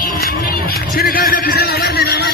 Sini guys, bisa lawan nih, lawan.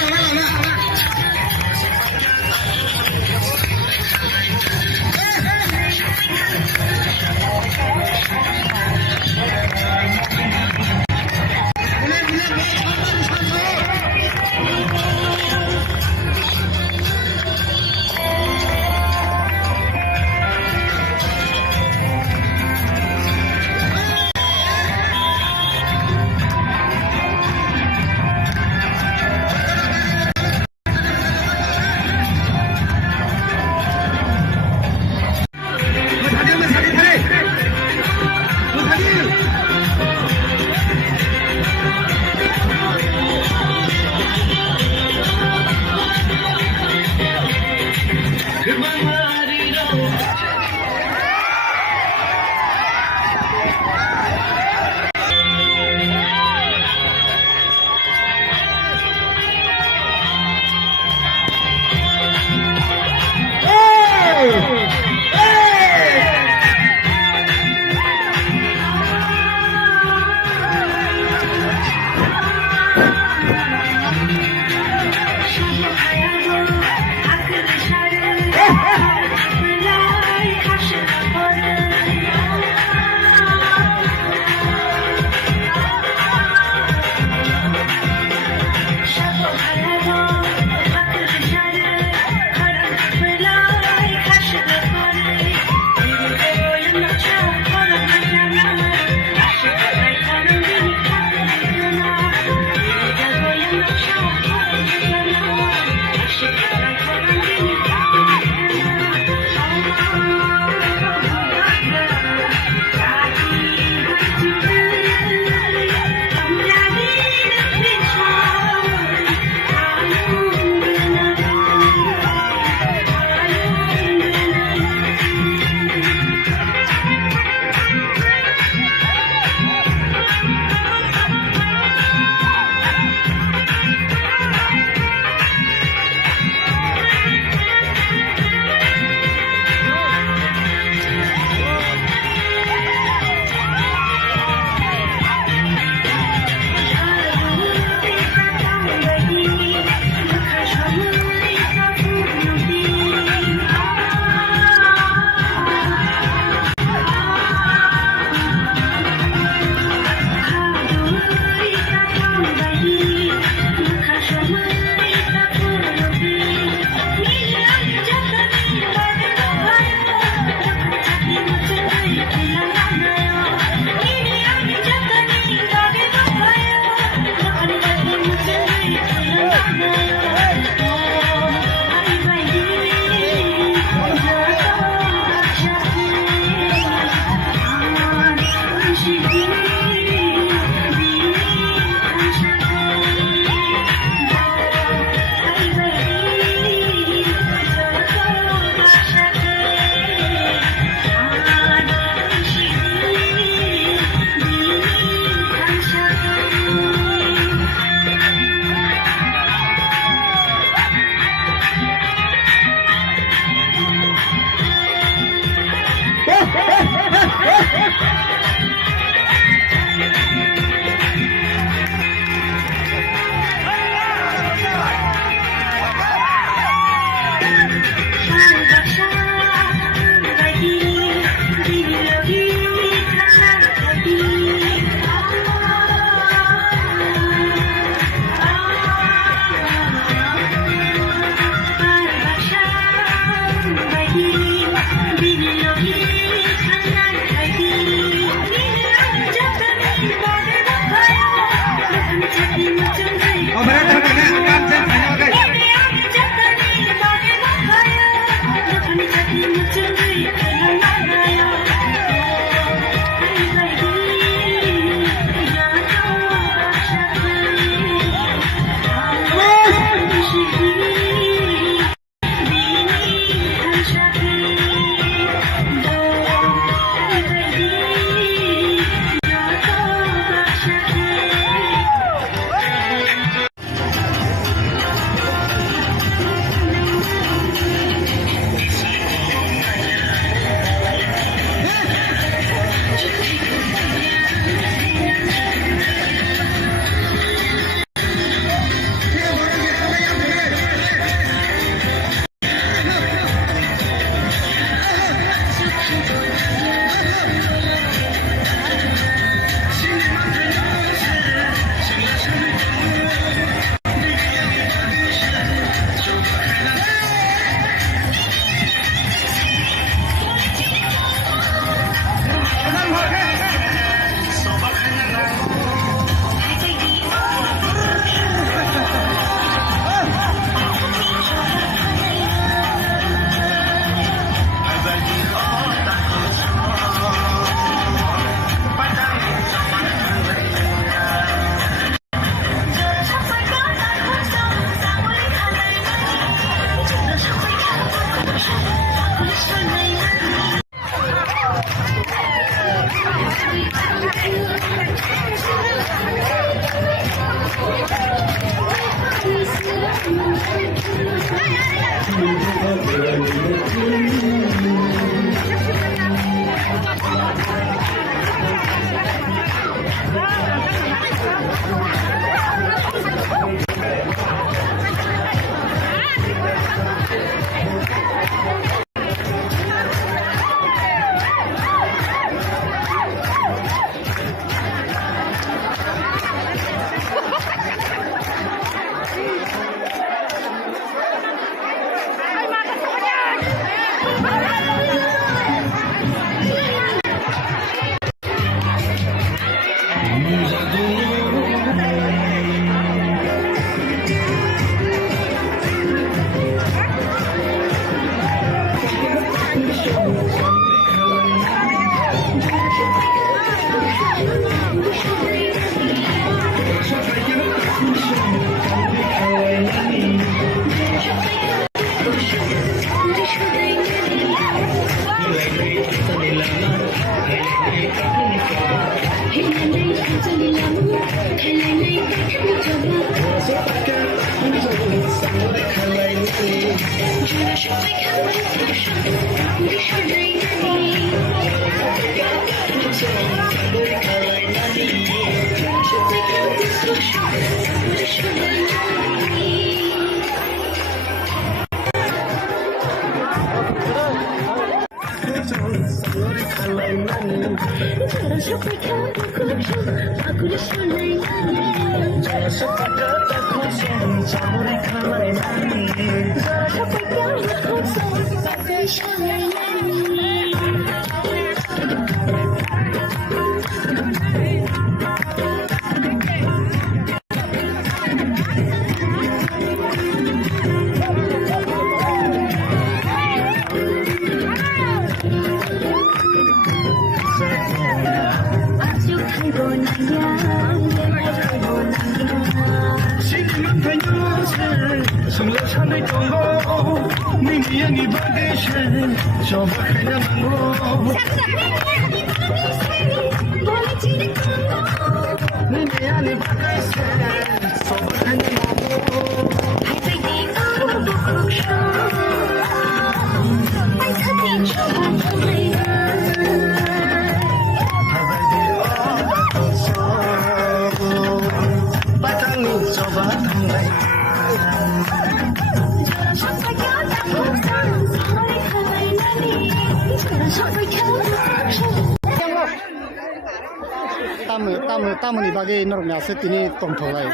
Tamuni bagi nornya setini tongtolai.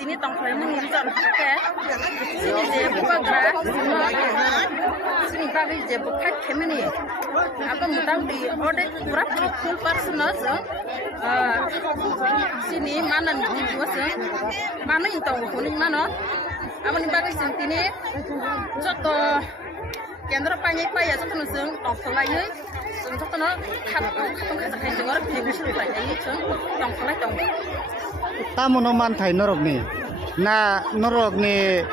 Ini tongkol ini ngincon ke sini je buka gerak sini bagi je buka kemini apa mutang di order kurang full personal sini mana nih bos mana yang tahu kuning mana apa nih bagi sini contoh kendra panjang payah contoh nusung tongkol lagi contoh no katong kayak dengar bisa panjang tongkol lagi Tamu man thai norok ni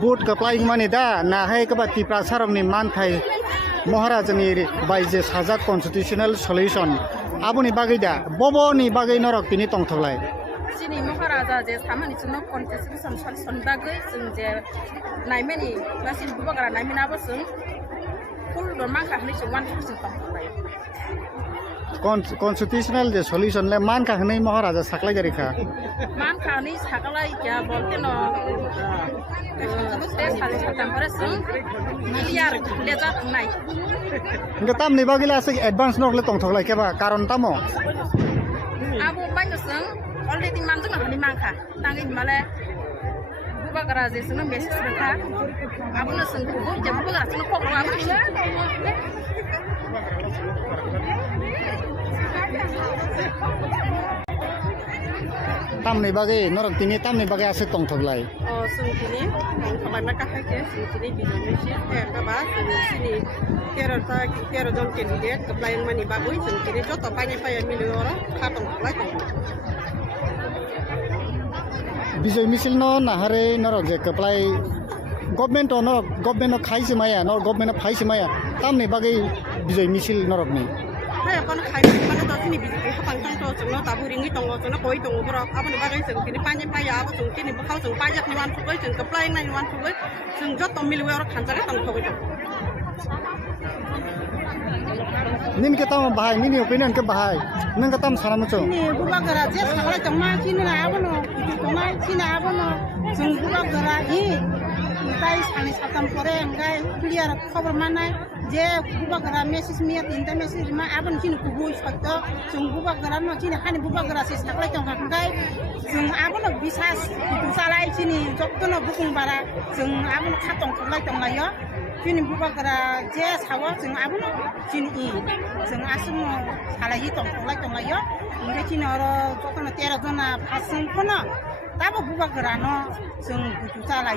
boot kaplai mani da na hai kabati prasarok ni man thai Maharaja ni baije sajak constitutional solution abuni bagai da bobo ni bagai norok tini tongtholai sini Maharaja je samani chuno constitution solution bagai sung je naimeni basin bubagara naimena basung full dormang khani sung 1% tongtholai constitutional je solution le man ka hnei Maharaja saklai jari kha man khani saklai kya bolte no te sale tampare sung miliar leza nai nge tam ni bagila se advance nok le tongtholai ke ba karon tamo abu banyo sung already man jung khani man kha tangi male bubagara je sung message rakha abu na sung je bubagara sung khok wa tamni bagai norok tini tamni bagai ase tongtholai sung tini tongtholai ma ka haike sung tini bijomeshi ka ba sini kero jon candidate kaplai mani babui sung tini joto panya miliora kha tongtholai bijoi misil no nahare norok je kaplai government no khai simaya nor government phai simaya tamni bagai bijoi misil norok ni Kaya kon khairi mana to sini bijiki hapang tang to jengno tabu ringi tongo jengno koi tongo bro aboni bagai jeng tini panye paya abo jeng tini bukhau jeng pajak ni wan phugoi jeng keplai nai wan phugoi jeng jot to milwe ora khanjare tang phugoi jeng nin ke tam bahai nin opinion ke bahai nang ke tam salam chu ini buba gara je saklai jengma sini na abono itu tomai sini abono jeng buba gara hi tai sani satam pore engai clear khabar manai je buba gara message miat inta message ma abon sini kubu sakto jeng buba gara no sini hani buba gara se saklai jeng hangai jeng abono bisas itu salai sini joktono bukung bara jeng abono khatong khlai jeng layo sini buba gara je sawa jeng abono sini i jeng asmo salai tong khlai jeng layo ngai sini oro joktono 13 jona pasung kono tabo buba gara no jeng buju salai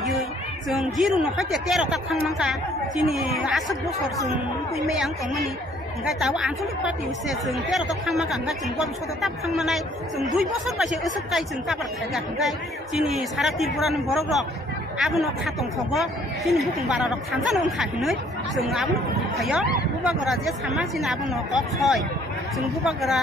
jeng jiru no khate 13 ta thangmangka sini asuk bosor jeng kui meyang tongmani enggak tahu ansulik pati use jeng 13 ta thangmangka enggak jeng gwa bisoda tap thangmanai jeng 2 bosor baise esuk kai jeng kabar khaga enggak sini sara tirpuran borok abono khatong khogo sini bukung bararok thanjan on khahinoi jeng abono khayo buba gara je sama sini abono ok khoi jeng buba gara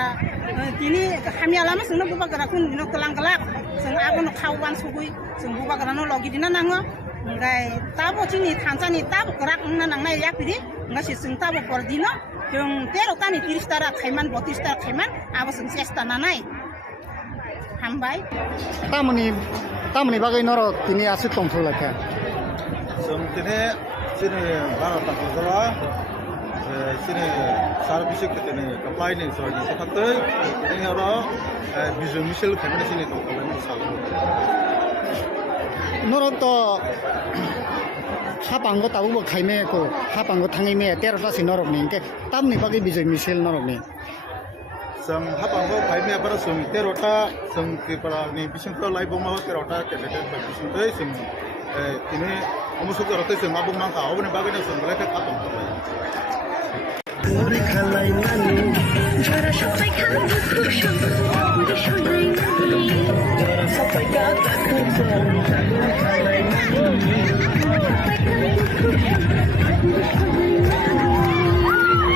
tini hamialama sunu buba gara kun dino telang-telak jeng abono khauwan sugui jeng buba gara no logi dina nango ngai tabo sini thanjani tabo gerak nang nangnai yakpidi ngai si jeng tabo pordino jeng 13 tani 30 tara khaiman 32 tara khaiman abo jeng 6 tana nai hambai tamni bagai norok tini asuk tongthulai ka tini sini barat tak jala sini sarvisik tini apply ni so ni sakatoi ini ora visual missile khamne sini tongthulai sal norok to hapang go tabu khaime ko hapang go thangai me 13 ta sin norok ni ke tamni bagai bijoi misil norok ni sang hapang go khaime para sung 13 ta sung ke para ni bising to lai boma 13 ta candidate ba bising toi sing tini omusuk rote sing abung mangka obne bagai na sung leke katong Kuri khalai nani jara sapai khan khushu kuri sholai nani jara sapai ka takhun kuri khalai nani sapai khan khushu kuri sholai nani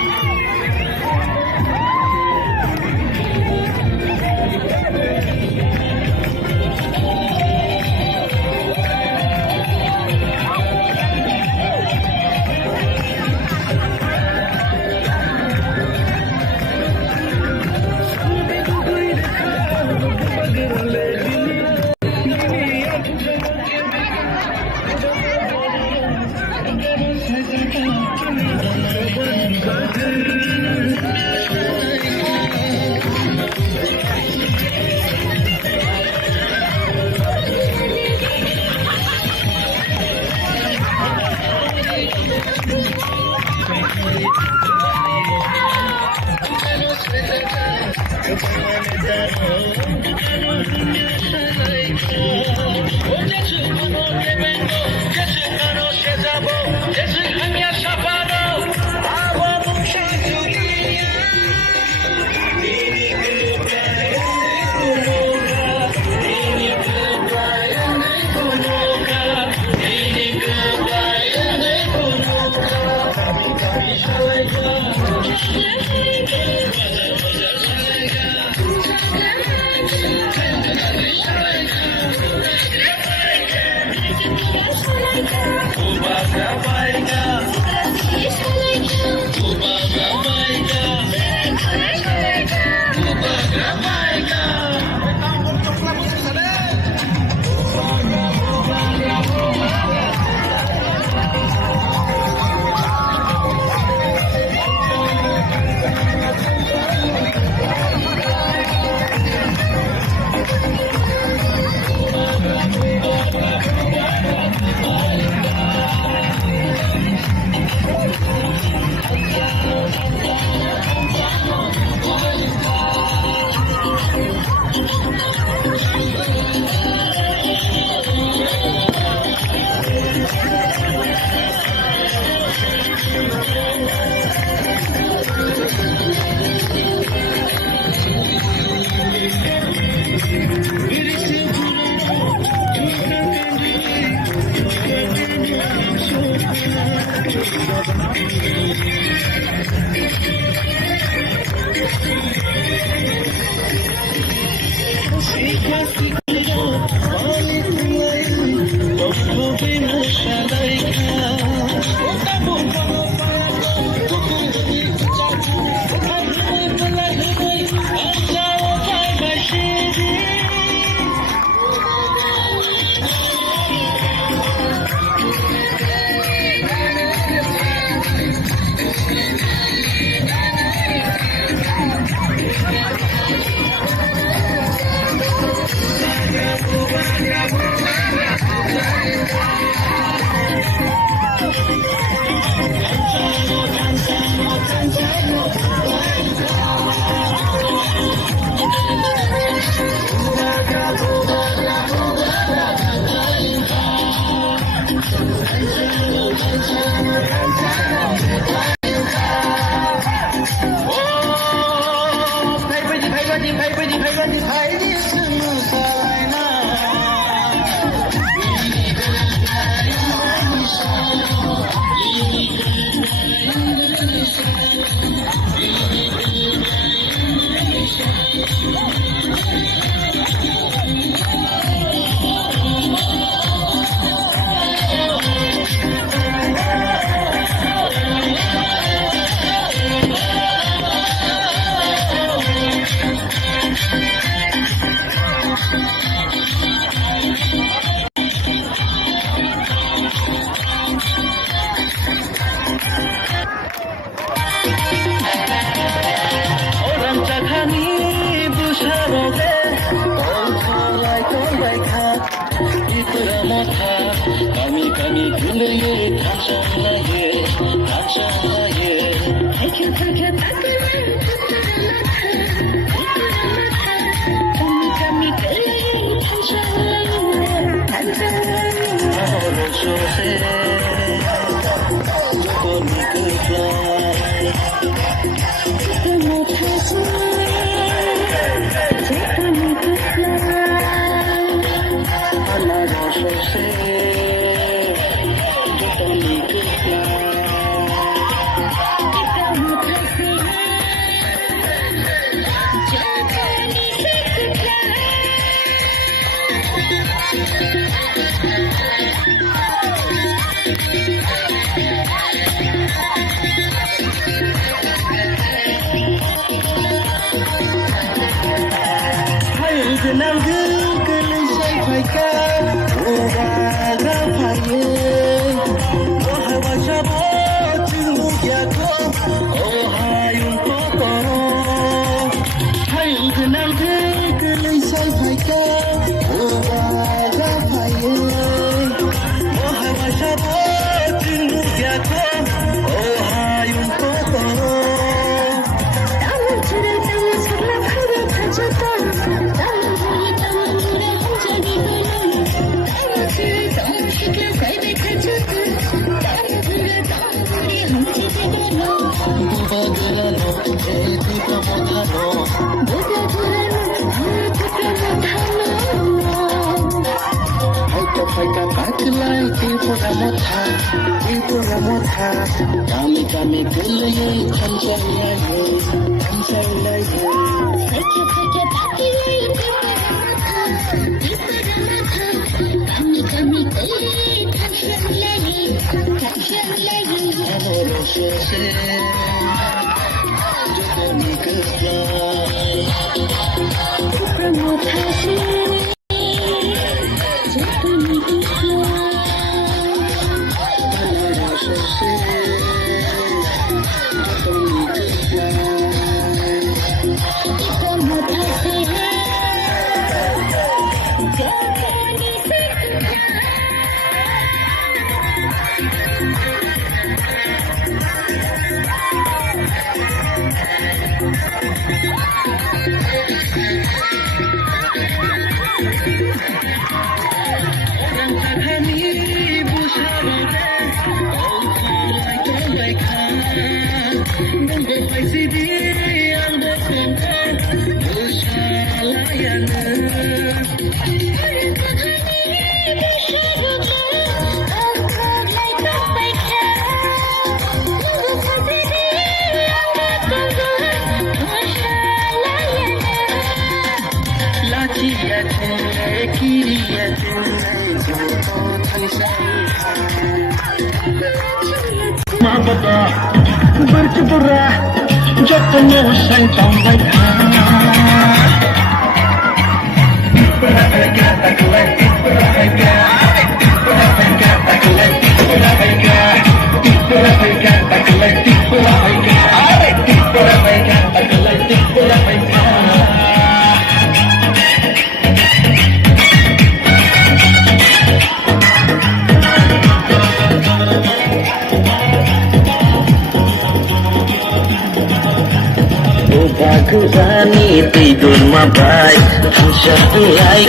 Rani tidur mabai Hamsa ulai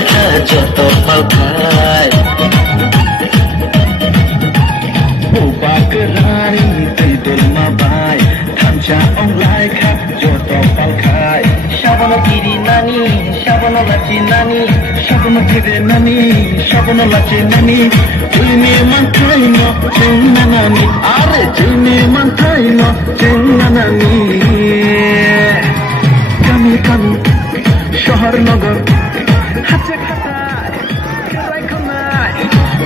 jatuh palkai Ubah kerani tidur mabai Hamsa ulai jatuh palkai Shabana kiri nani Shabana laci nani Shabana kiri nani Shabana laci nani Jilni mantai no Jilna nani Are jilni mantai no Jilna nani Kami শহর নগর হাতে খাতায় খেলায় খানায়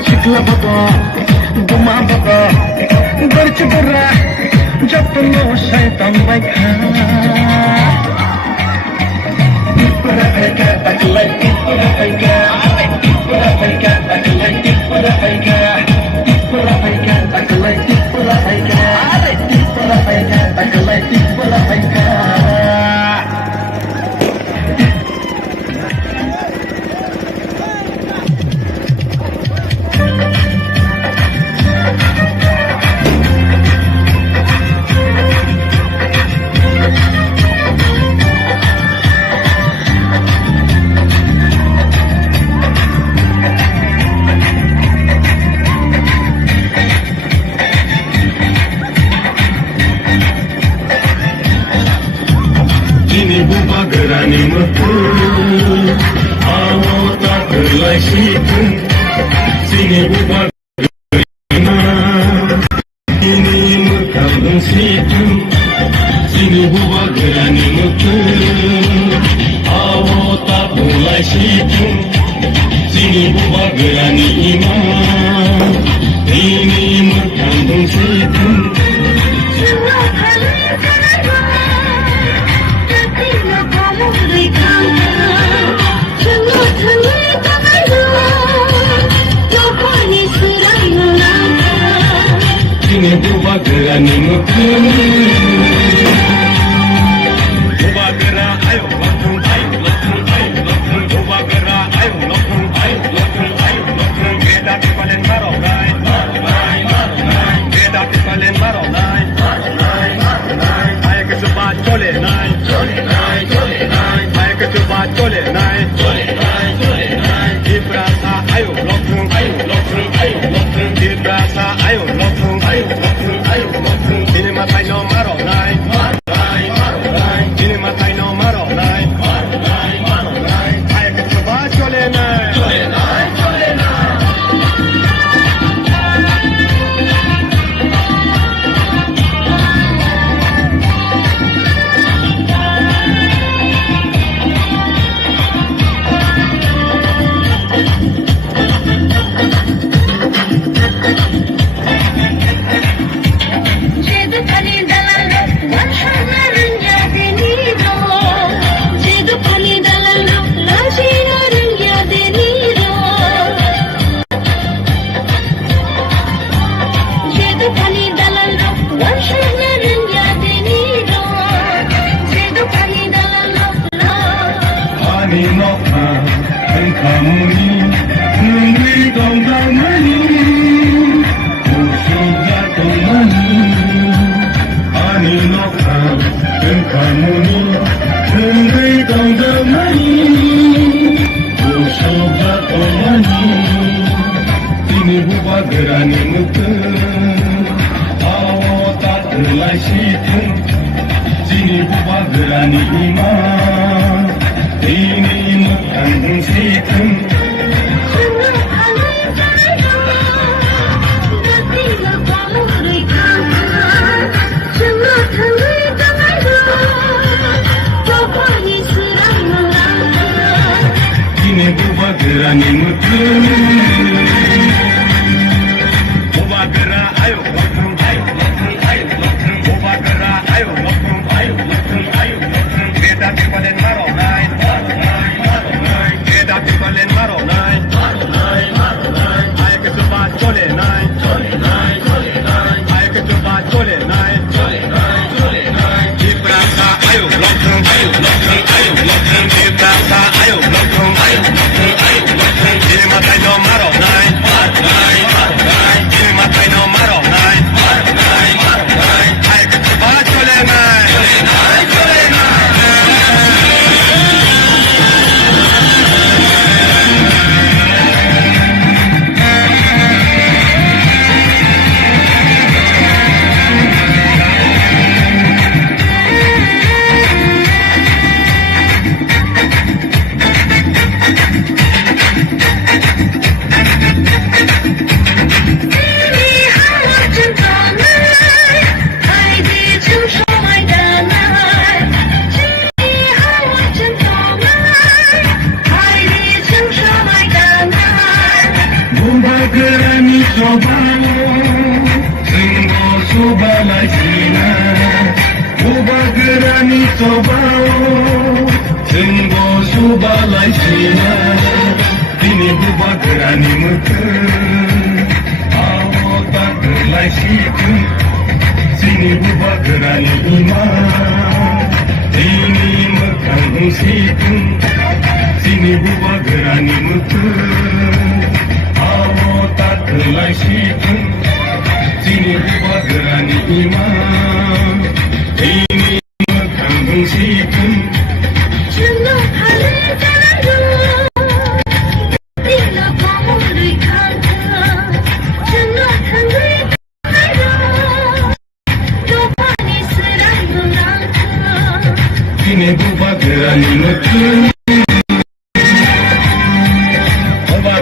শিখলা বত বোমা বত গরচ বরা যত্ন শয়তান বাইখা ইপরা ফাইকা তাকলাই ইপরা ফাইকা ইপরা ফাইকা তাকলাই ইপরা ফাইকা ইপরা ফাইকা তাকলাই ইপরা ফাইকা ইপরা ফাইকা তাকলাই ইপরা ফাইকা लाइसिथों जोंनि बुबा जोंनि मोखां गंसेथों जोंनि बुबा गोरानि मोखां आवता बुलाइसिथों जोंनि बुबा गोरानि इमान जोंनि मोखां गंसेथों जोंनि बुबा गोरानि मोखां बुबा गोरा आयौ लथों आयौ लथों आयौ लथों बुबा गोरा आयौ लथों आयौ लथों आयौ लथों बेदा बिफालेन मारावनाय बेदा बिफालेन मारावनाय आयके जुबा चलेनाय आयके जुबा चलेनाय दिब्रासा आयौ लथों आयौ लथों आयौ लथों दिब्रासा आयौ लथों Ini matai no maronai, ini matai no maronai. Ayo kita coba colenai. Gerani mutung, awata terlaisitung, sini buba gerani iman, ini mukan situng. Sini buba gerani mutung. Ayo, beda beda maronai, beda beda maronai. Ayo kita coba colenai, ayo kita coba colenai. Dibrasa, ayo lotong, ayo lotong, ayo lotong. Dibrasa, ayo lotong, ayo lotong, ayo lotong. Ini matai no maronai, ini matai no maronai. Ayo kita coba colenai. Ini buba gerani mutung, awata terlaisitung, sini buba gerani iman, ini mekang gongsitung, sini buba gerani mutung, awata terlaisitung, sini buba gerani iman, ini mekang gongsitung. Ini buba gerani mutung, buba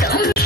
Don't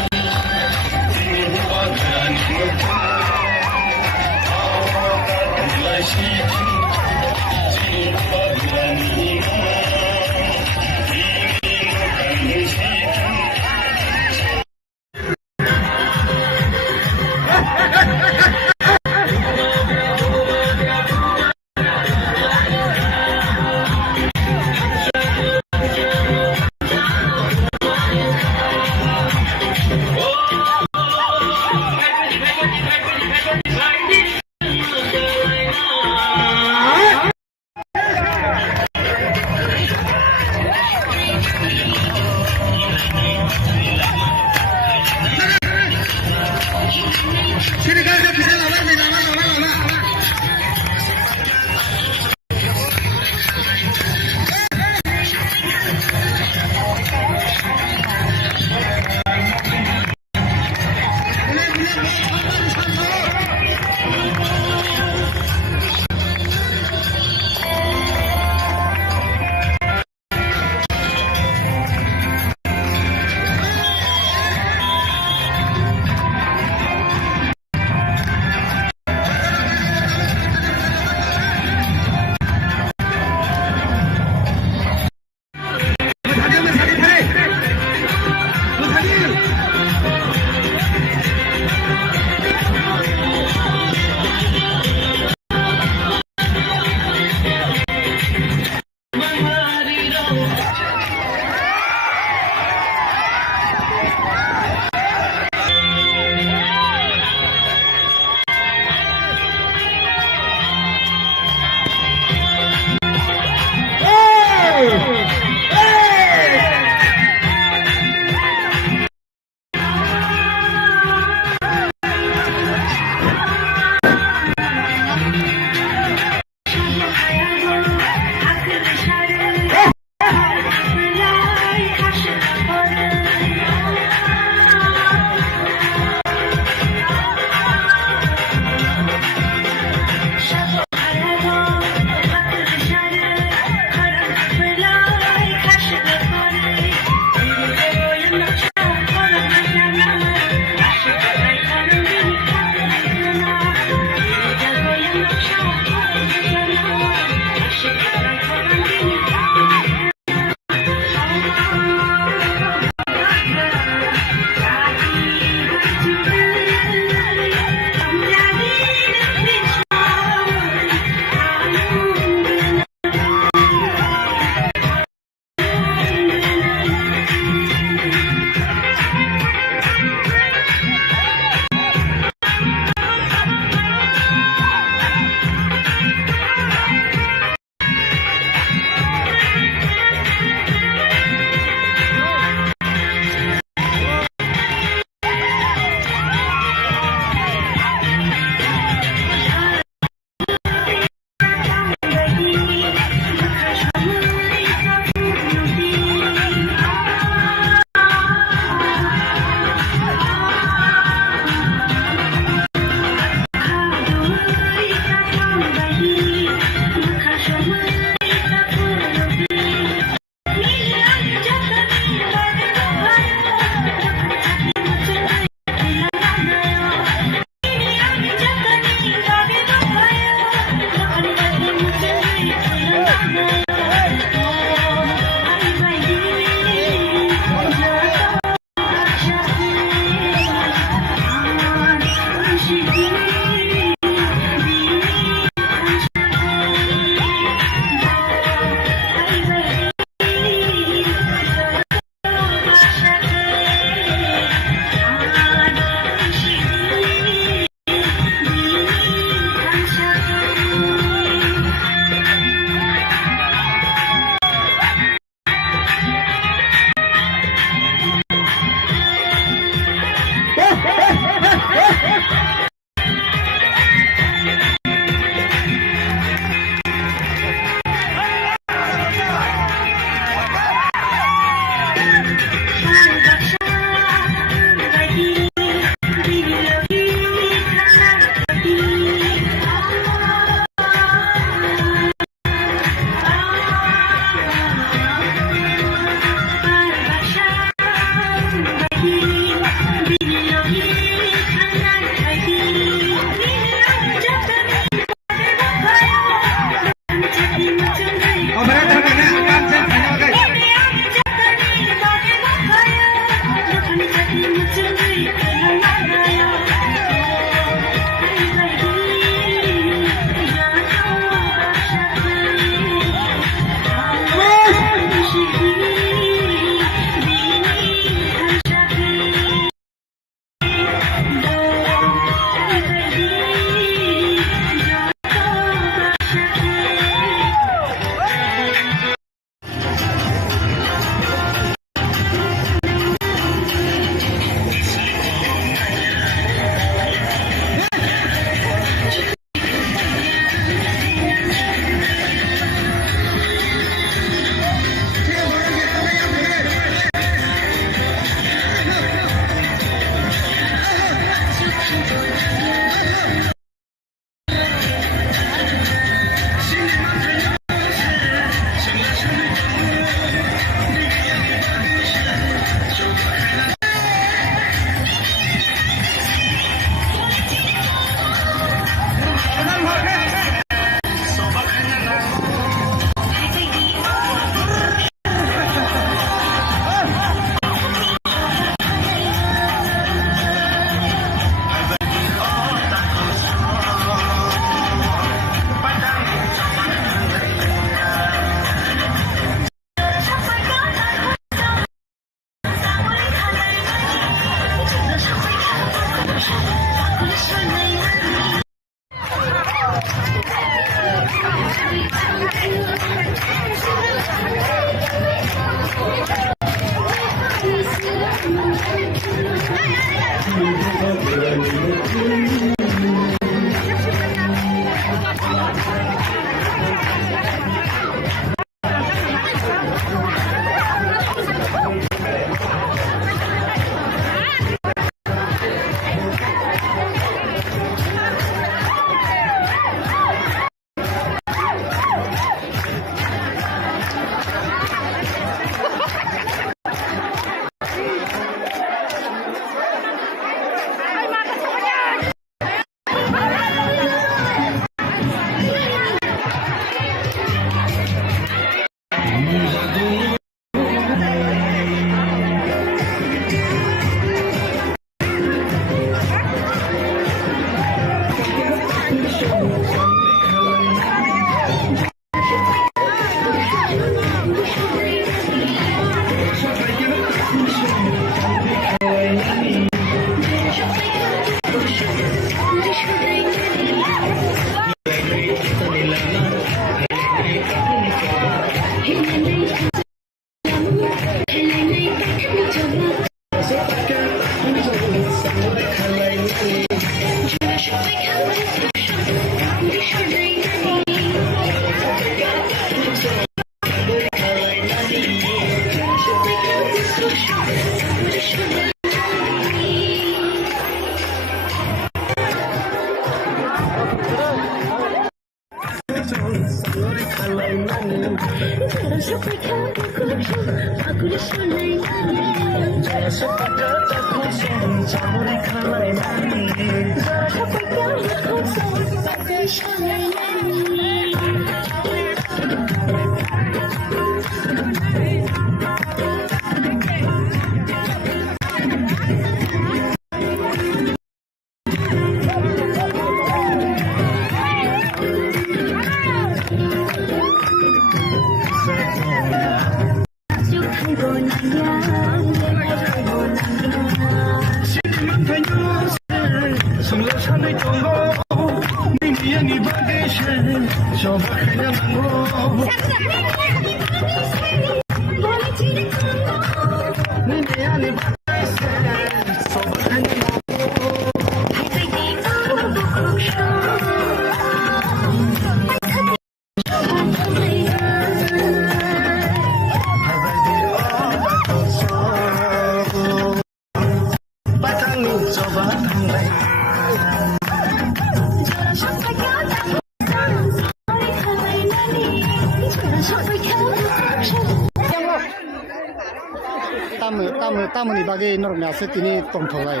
Tamuni bagi norok ni ase tini tongtholai.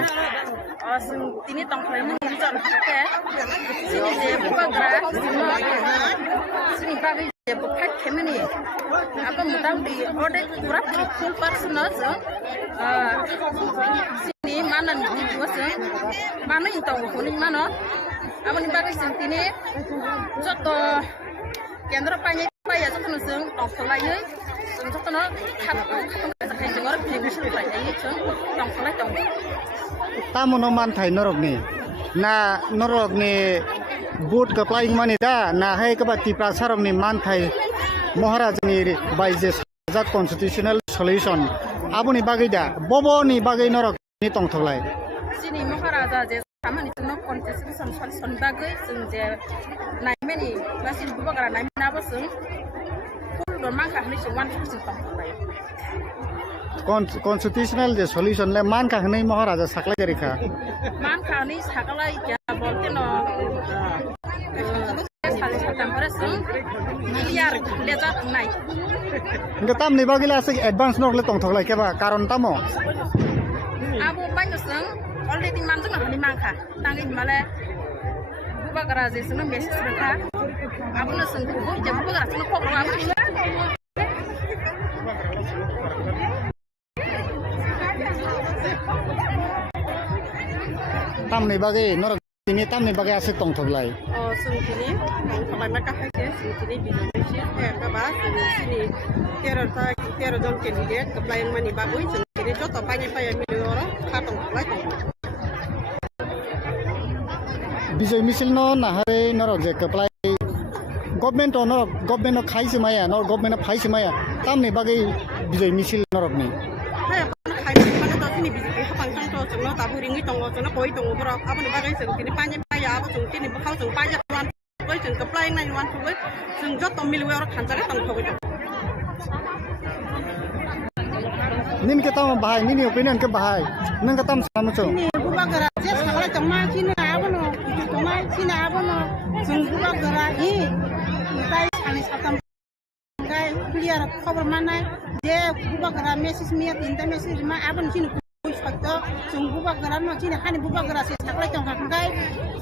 Tini tongtholai mun jon hake. Sini je bukagra, sini bagi je bukat kemini. Apa mutam di ode kurap full personal so. Sini mana ni was mana intong kuning mana. Apa ni bagi sini joto kendra panjai paya joto nusung tongtholai ye. Joto no khat jengor bisul lai ye chung tongtholai tong. Tamuno man thai norok ni boot kaplai mani da na hai ka bati prasaram ni man thai Maharaj ni baije sajak constitutional solution abuni bagai da bobo ni bagai norok ni tongtholai sini Maharaja je samani tuno constitution solution bagai sung je naimeni lasin bubagra naimena basung full do mangka ni sung 1% tongtholai constitutional je solution le man ka hnai Maharaja saklai gari kha man ka ni saklai ya bolte no sale satambre sung miliar leza nai nga tam ni bagila se advance nok le tongtholai ke ba karon tamo abu banyak sung already man tu nak ni mangka tangi male bubagra je sung message rekha abu na sung ko je bubagra sung ko abu ni tamni bagai norok ini tamni bagai ase tongtholai sung kini tongtholai maka haje sung kini bisa ka ba sini tero jon candidate keplayan mani bagui sung kini joto panya milioro ka tongtholai bijay misil no nahare norok je keplai government norok government no khai semaya norok government phai semaya tamni bagai bijay misil norok ni hai khai mana to sini bisa hapang sang to जोंनो दाबो रिङै दङ जोंनो गय दङ बरफ आबोनि बागै जों दिनै पानि पाया आबो जों दिनै बखाव जों पाया नुवान गय जों कप्लाय नाय नुवान थुगै जों जत मिलुवे आरो खानजारे दंथ'गै दं nin ke tam bahai nin opinion ke bahai nang ke tam sama chu ini buba gara je sakala jama kini abono jama kini abono जों buba gara i tai sani satam gai clear खबर मानाय जे buba gara message मिया tinta message ma abon kini sakto जों buba gara no kini hani buba gara se sakala jama gai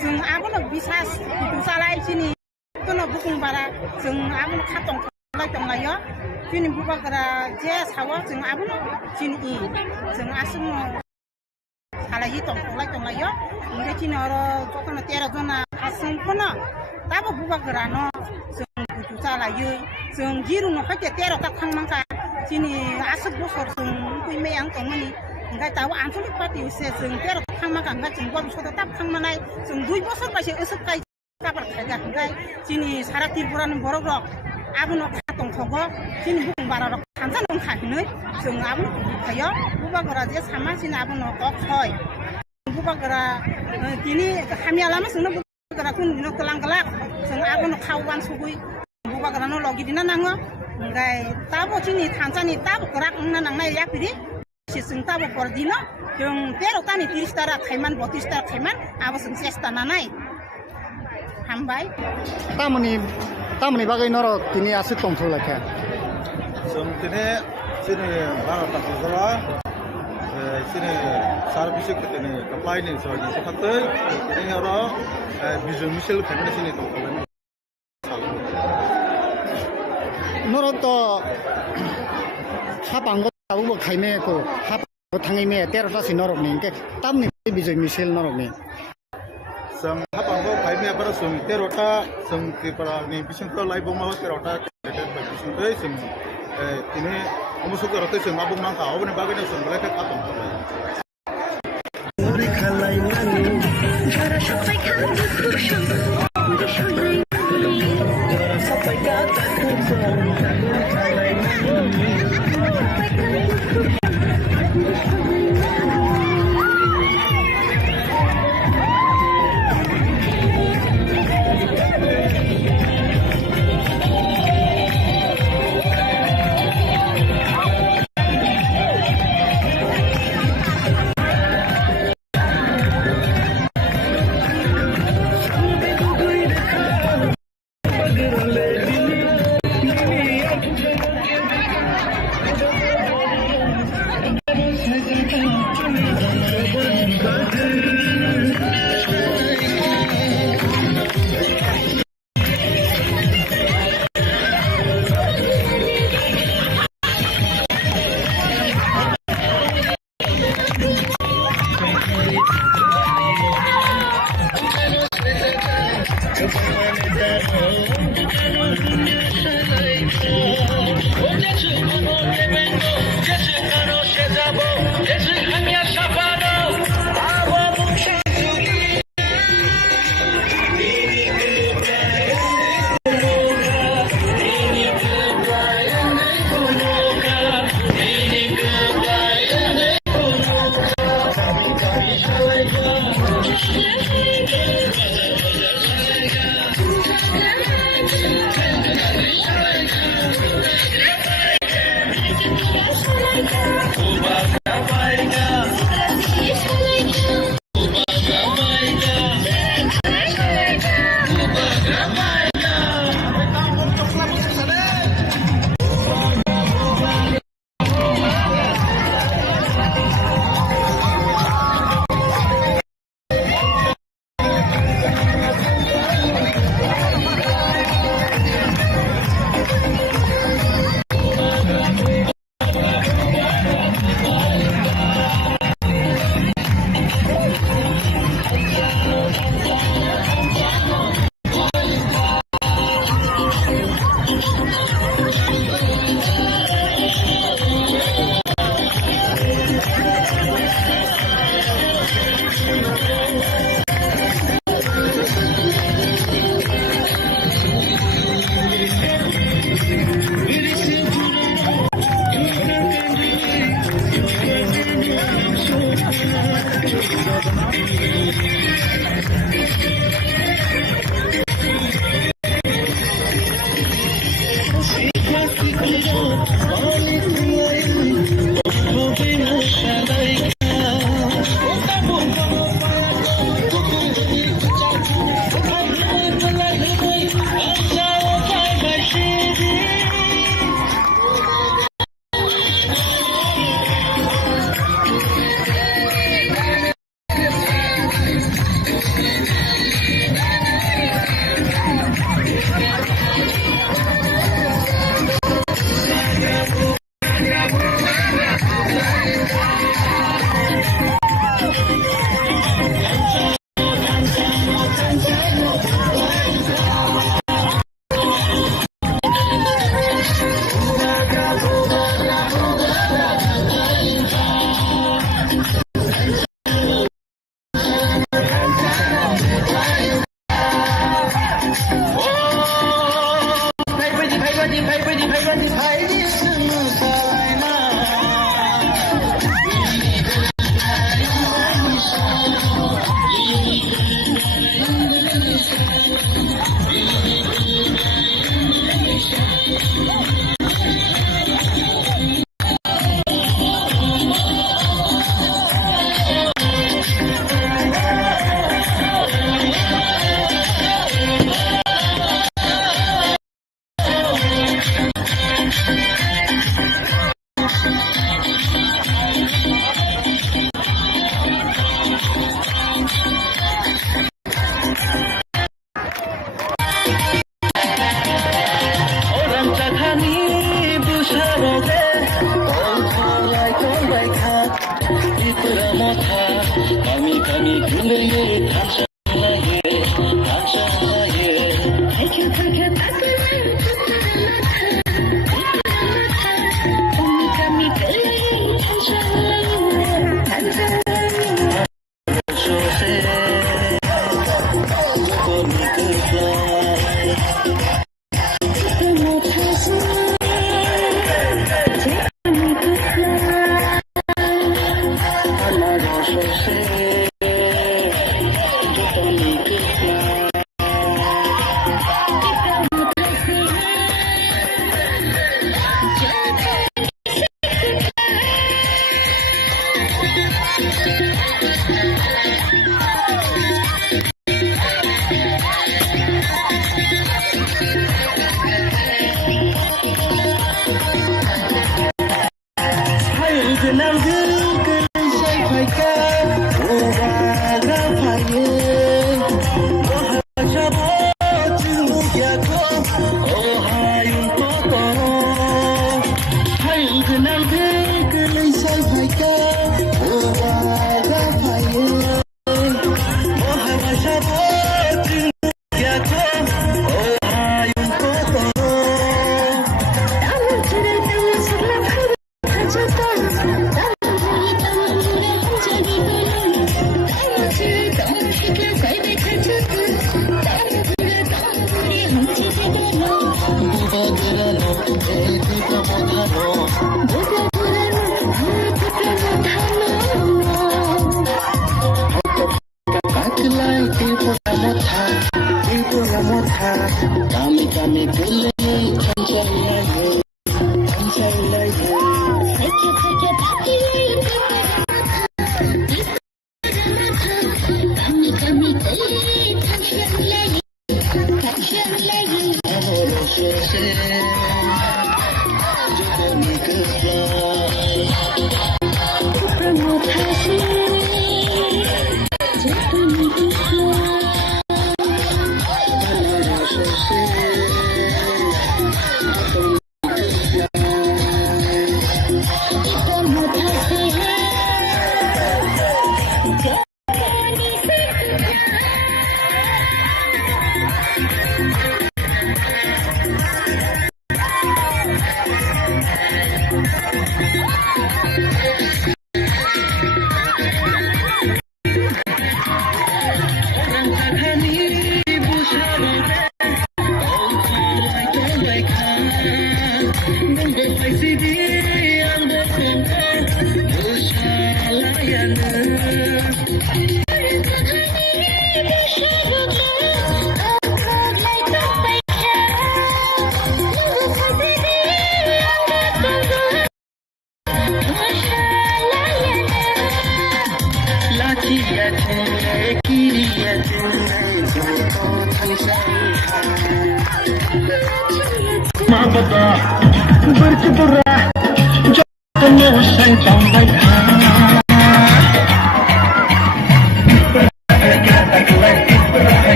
जों abono bisas salai kini kono bukung bara जों abono khatong lai tong layo kini buba gara je sawa जों abono kini जों asung salai tong layo ngai kini oro kono tera jona asung kono tabo buba gara no जों butu salayo जों jiru no khate tera ta khangmangka kini asuk bosor जों kui meyang tongmani ngai tawo ansulik pati se जों tera khangmangka ngai जों gwa soda tap khangmanai जों 2 bosor base usuk kai kabar khaga ngai kini sara tirpura ni borok rok abono khatong thogo kini bukung bara rok khansa nong khahinoi जों abono khayo buba gara je sama sini abono kok khoi buba gara kini khamia lama sunu buba gara kun dino kelang-kelak जों abono khawan sugui buba gara no logi dina nango ngai tabo kini thansani tabo kerak na nangnai yakpiri जों tabo pordino जों tero tani 30 tara khaiman 32 tara khaiman abo जों sesta nanai hambai tamoni bagai norok tini asik tongthok lakha जों दिनै जोंनि भारत हादराव जोंनि service दिनै एप्लाइनि सोरनि थाखाय दिनै आरो बिजन मिसेल फेमिलिनि दंखायो norok to hapango tawo khaime ko hap thangai me 13 ta si norok ni ke tamni bijay misil norok ni जों हाबांगो फाइमे बार जों 13 ता जों त्रिपुरानि बिसिंखौ लाइबमा 13 ता कैडेट बाय बिसिंखै जों दिनै अमुसुक रते जों आबुं नांखा अबनि बागैनो जों लाइखै खातम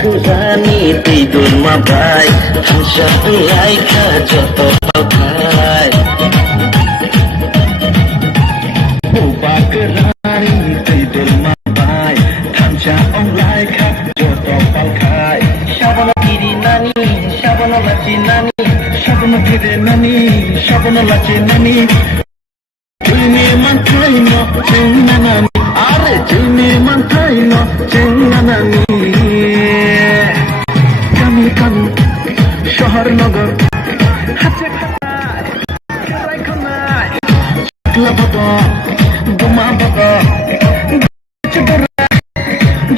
Kurani tidur mabai Hamsa tulai joto palkai Buba kerani tidur mabai Hamsa onglai joto palkai Shabono kiri nani, shabono laci nani Shabono kiri nani, shabono laci nani Jini mantai no jenna nani Are jini mantai no jenna nani Kami শহর নগর হাতে খানায় খেলাই খানায় ক্লাবত বোমা বক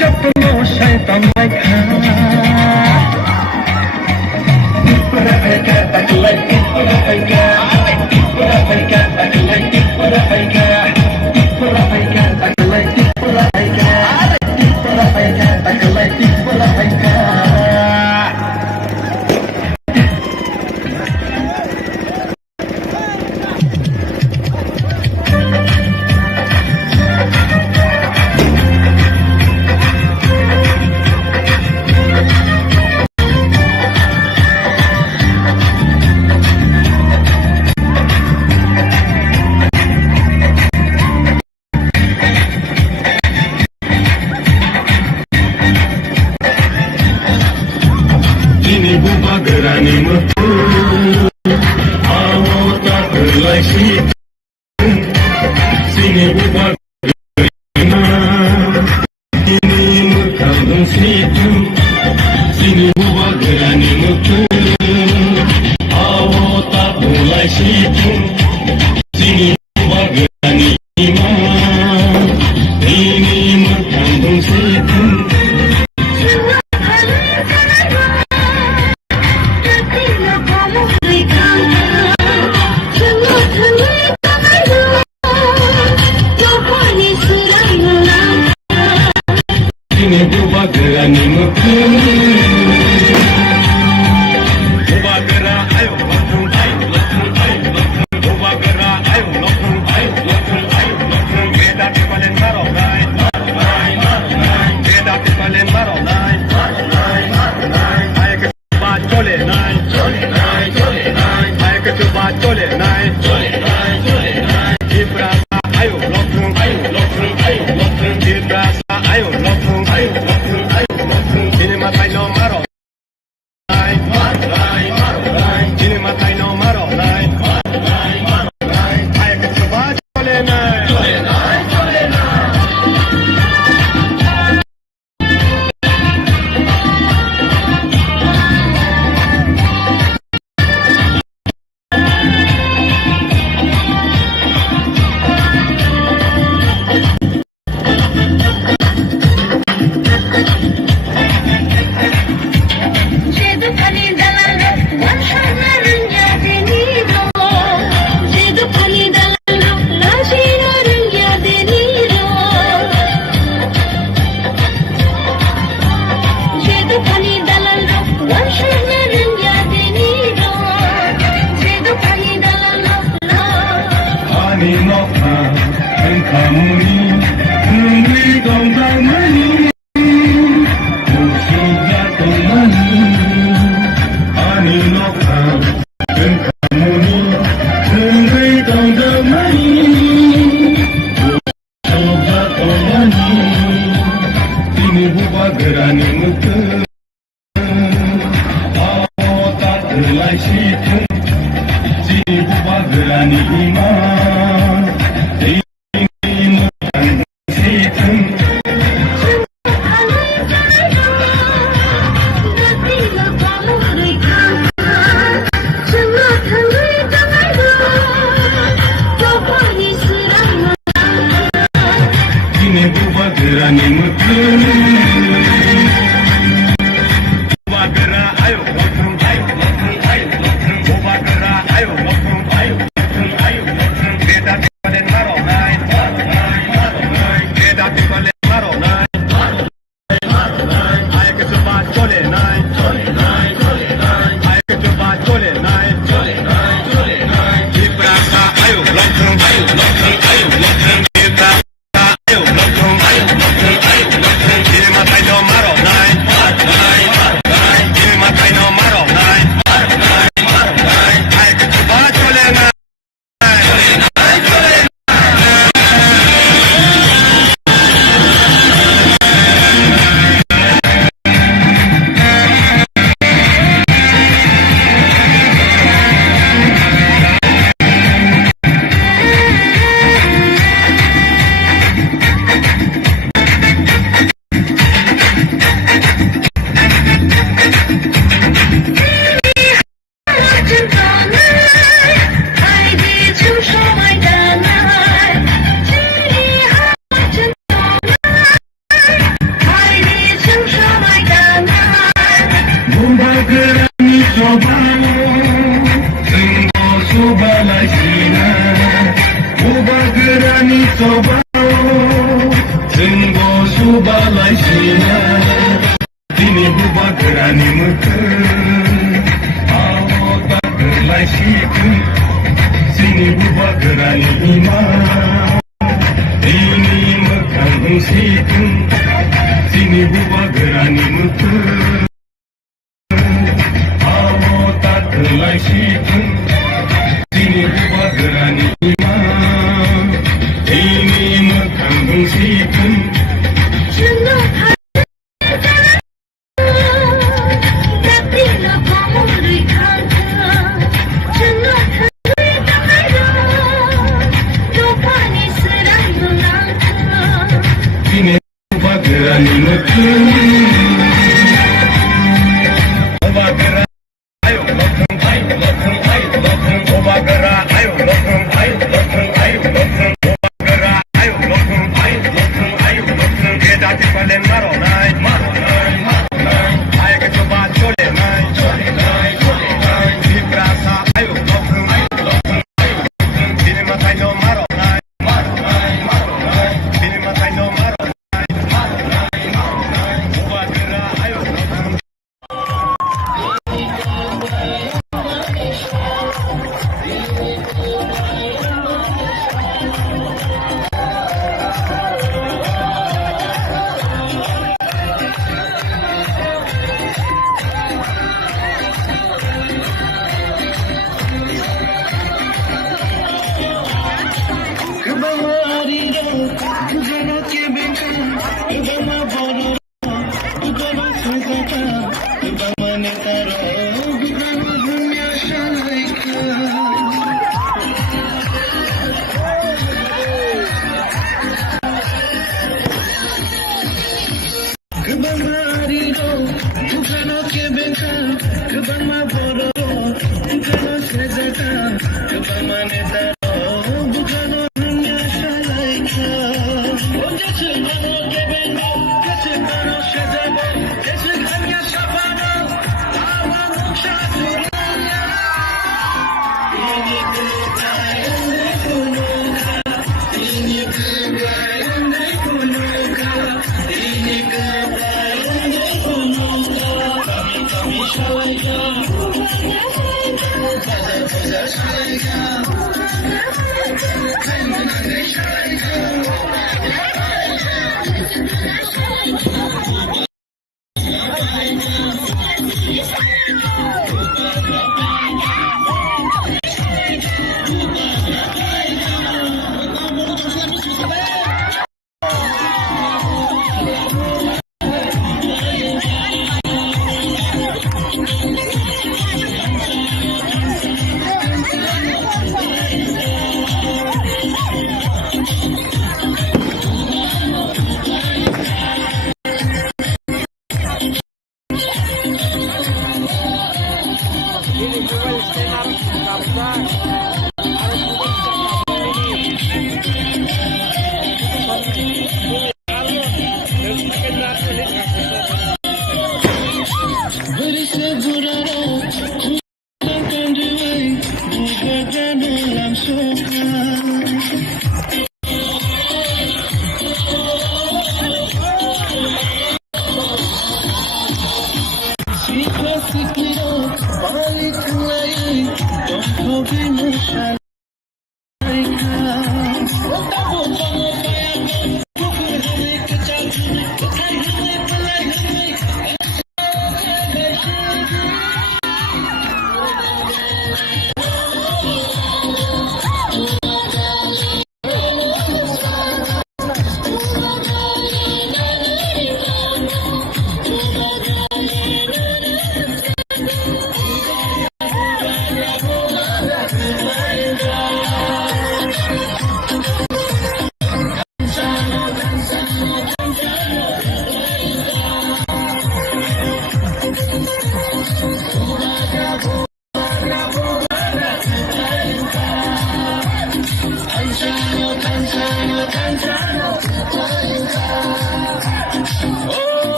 যত্ন শয়তান মাইখা টিপরা ফাইকা তাকলাই টিপরা ফাইকা টিপরা ফাইকা তাকলাই টিপরা ফাইকা টিপরা ফাইকা তাকলাই টিপরা ফাইকা টিপরা ফাইকা তাকলাই টিপরা ফাইকা iman ini mutan situng kini buba gerani mutun buba gera ayo mutun ayo buba gera ayo mutun ayo beda balen maro nai beda balen maro nai ayo ke coba chole nai ayo ke coba chole nai ibrasa ayo mutun ayo beda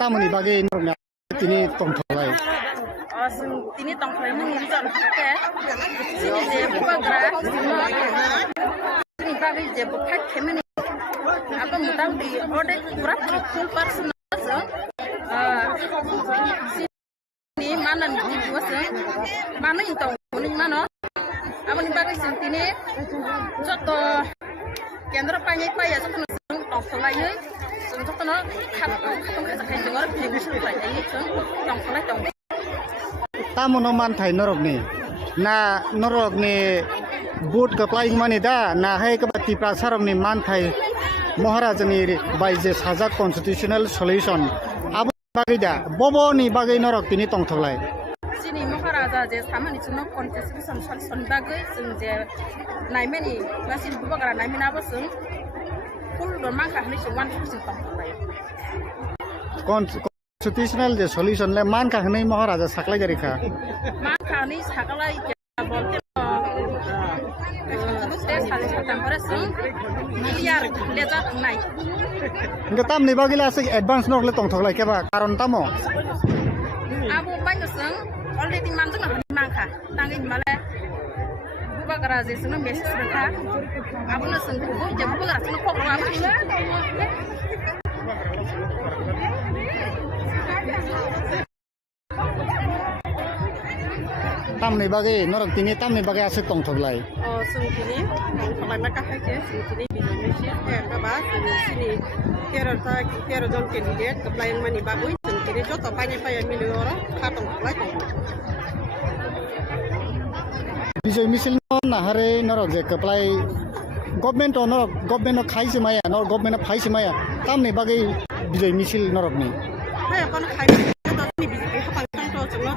तामोनि बागै नरना तिनि तंथलाय Sini tong kau yang ini jangan pakai. Sini je buka gerak, sini bagi je buka kemana. Apa mutang di order kurang full person so. Sini mana ni kuasa, mana yang tong kuning mana. Apa ni bagi sini joto kendra panjang payah joto nusung tong selai. Joto no katong kasakai dengar pilih musuh payah ini tong selai tong. तामुनो मान Thai नरकनि ना नरकनि बुट कप्लाइं मानि दा ना हाय कबाति प्रासारमनि मान Thai महाराजानि बायजे साजा constitutional solution आबो बागै दा बबोनि बागै नरक तिनि तंथलाय Sini महाराजा जे सामानि जुनो कन्स्टिट्यूशन सल्यूशन बागै जों जे नायमेनि गासिन बुबाग्रा नायमेनाबो जों फुल माखा हनै जों 1% तंथलाय constitutional the solution le man ka hnei maharaja saklai jarikha man ka hnei saklai bolte te sale satam pare sung clear leza nai inga tamni bagila se advance nok le tongthoklai keba karon tamo abu banyo sung already man jung man ka tangi male bubagara je sung message rakha abu na sung ko je bubagara sung ko ko abu tamni bagai norok tini tamni bagai ase tongthoklai sung tini tongthoklai ma ka haike sung tini binomeshi ka ba sini kero jon candidate apply mani bagui sung tini joto paya milioro ka tongthoklai bijay misil na hare norok je apply government norok government khaise maya nor government phaise maya tamni bagai bijay misil norok ni hai kon khai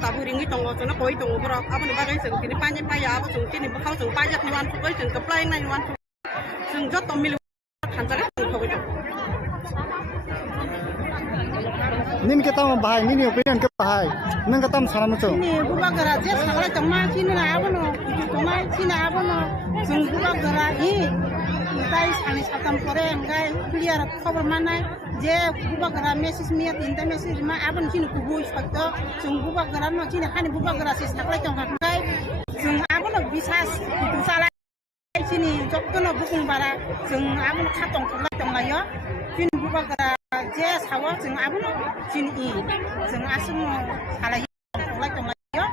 tabu ringi tong lo chona koi tong bro apa ni bagai sung tini panya paya apa sung tini bakau sung pajak ni wan koi sung apply nai wan sung jot tong milu kan jaga koi tong nin ke tam bahai nin opinion ke bahai nang ka tam saram cho ni bubagara je saglai tong ma chini na abono tong ma chini abono sung bubagara hi tai sani satam pore engai clear cover manai je bubagara message mi tinta message ma abon chini kubu fakto sung bubagara no chini hani bubagara si saklai tong hakai sung abono bisas sala chini joktono bukung bara sung abono khatong tholai tong layo chini bubagara je sawa sung abono chini i sung asung salai tholai tong layo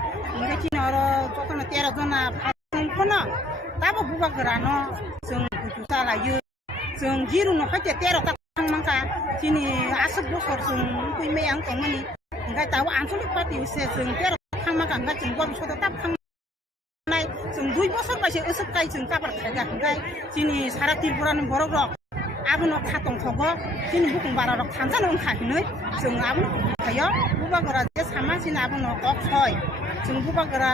nge chini oro joktono 13 jona sung kono tabo bubagara no sung salayo sung jiru no khate 13 ta mangka sini asuk bosor sung kui meyang tong mani ngai tahu ansuli pati se sung 13 thang mangka ngai sung bom so tap thang nai sung 2 bosor ba se usuk kai sung kabar khaga ngai sini sara tirpuran borok rok abon khatong thogo tin bukung bara rok thanjan on khahinoi jung abon khayo bubagara je sama sin abon kok khoi jung bubagara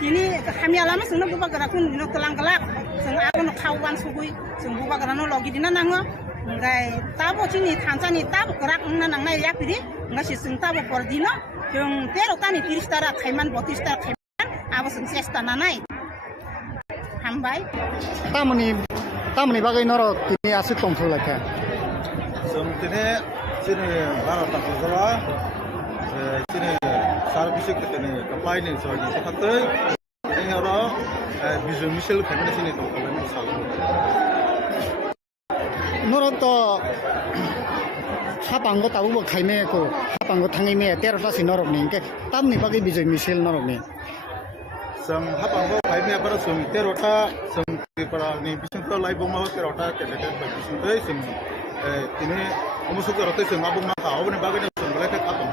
tini khamia lama jung bubagara kun dino telang gelak jung abon khawan sugui jung bubagara no logi dina nango ngai tabo chini thanjani tabo gerak na nangnai yakri ngasi jung tabo por dino jung tero tani 30 tara khaiman 32 tara khaiman abo jung chesta nanai hambai tamni bagai norok tini asik tongtholai ka जों दिनै जोंनि भारत हादराव जोंनि service दिनै एप्लाइनि सरनि थाखाय जोंनियाव Biju micelle खायमानि जोंनि दंखालायनो सानो norok to hapango tabu khaime ko hapango thangai me 13 ta sin norok ni ke tamni bagai bijay misil norok ni जों हाबांगो खायमे आबाद जों 13टा जों त्रिपुरानि बिसिंफ्राव लाइबोमा 13टा केन्डिडेट बायदिसिंदै जों दिनै अमुसुकरते जों आबुमा हावनि बागैनो जों लायखै खालाम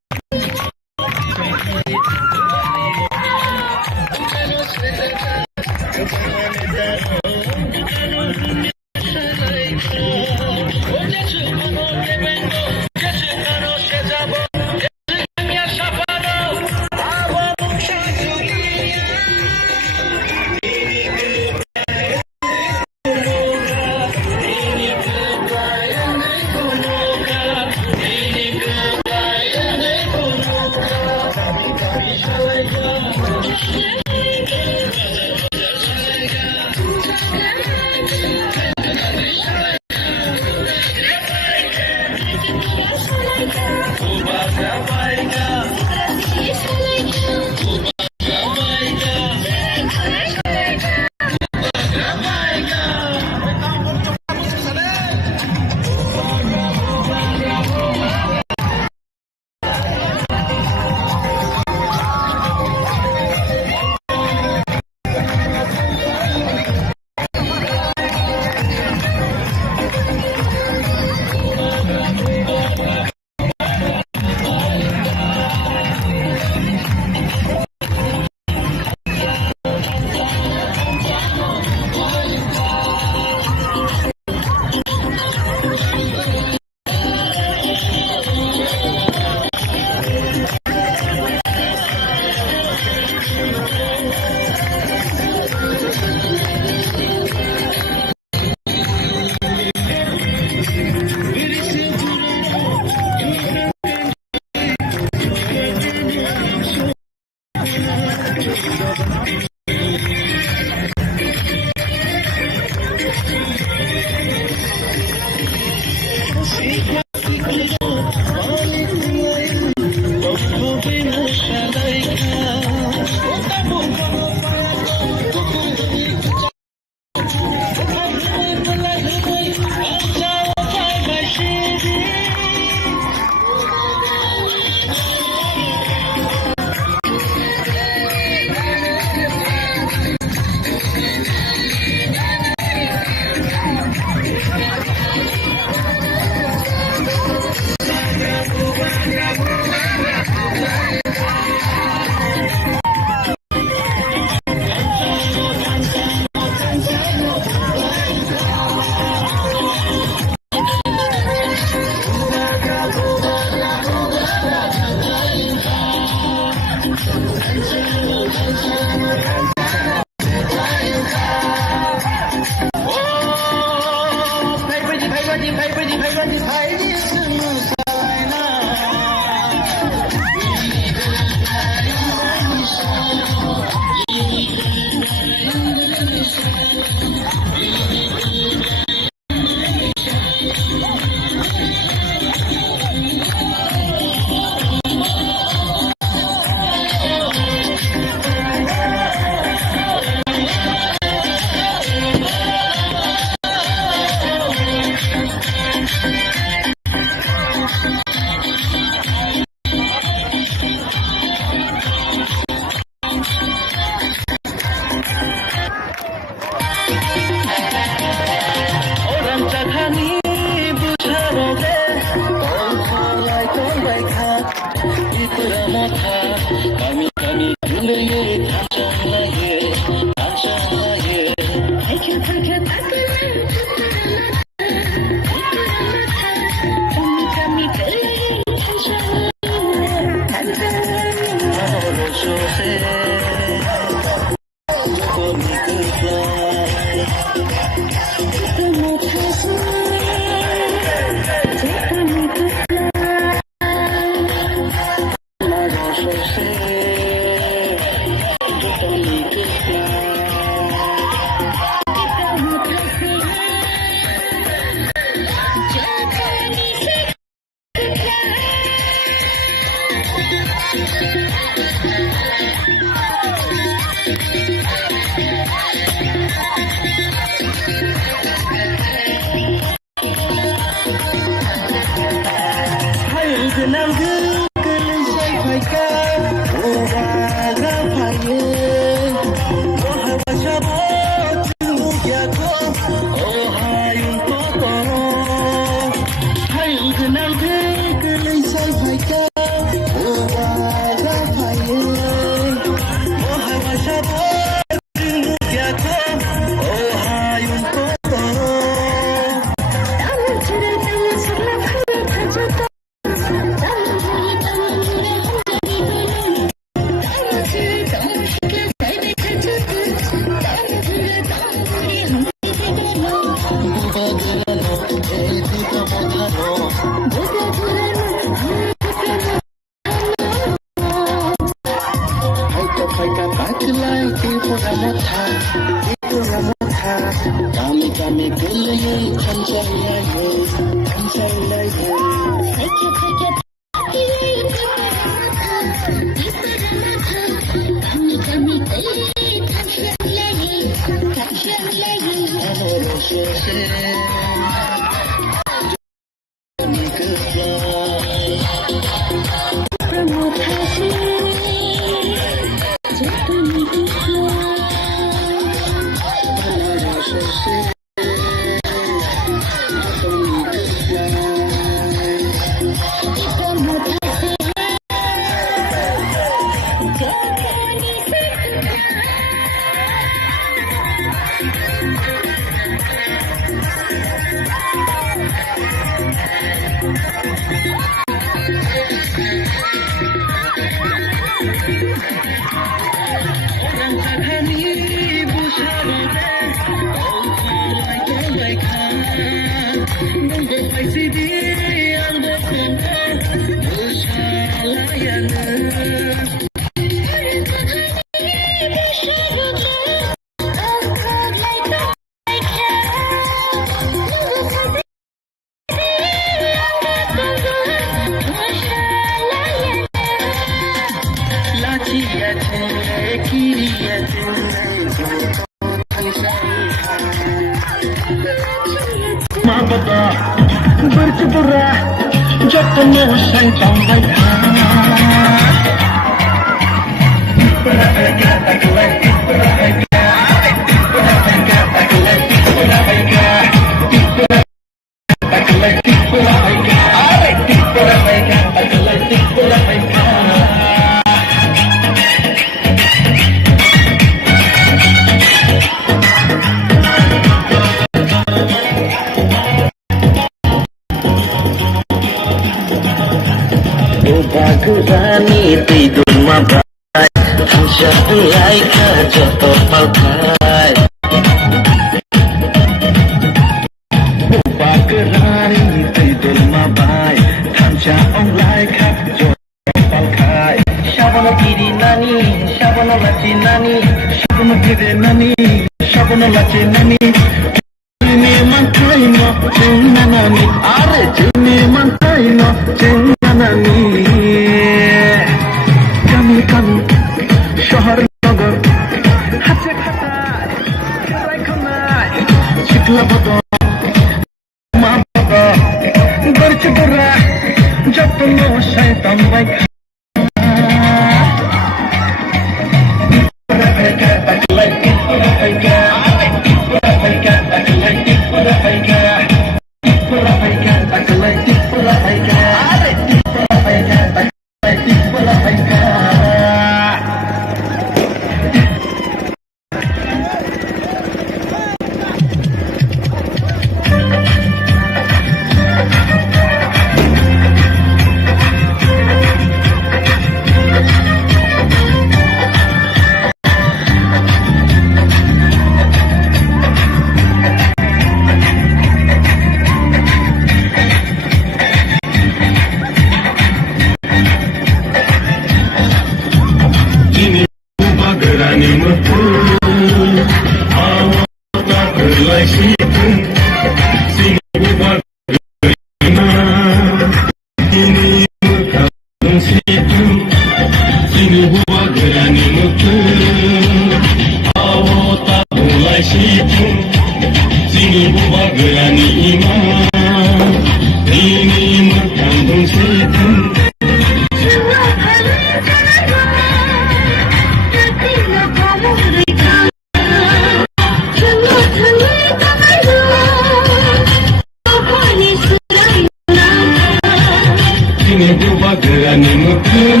Sini buba gerani mukun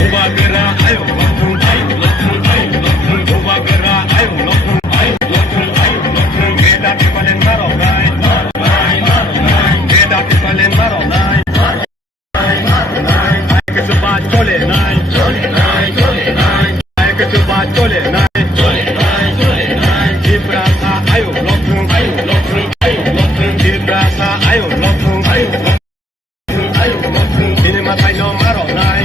Buba gera ayo lokun Buba gera ayo lokun Beda kepalen maro nai Beda kepalen maro nai Ay ke sobat chole nai Ay ke sobat chole nai Ibrasa ayo lokun Ibrasa ayo lokun Ini matai no maro nai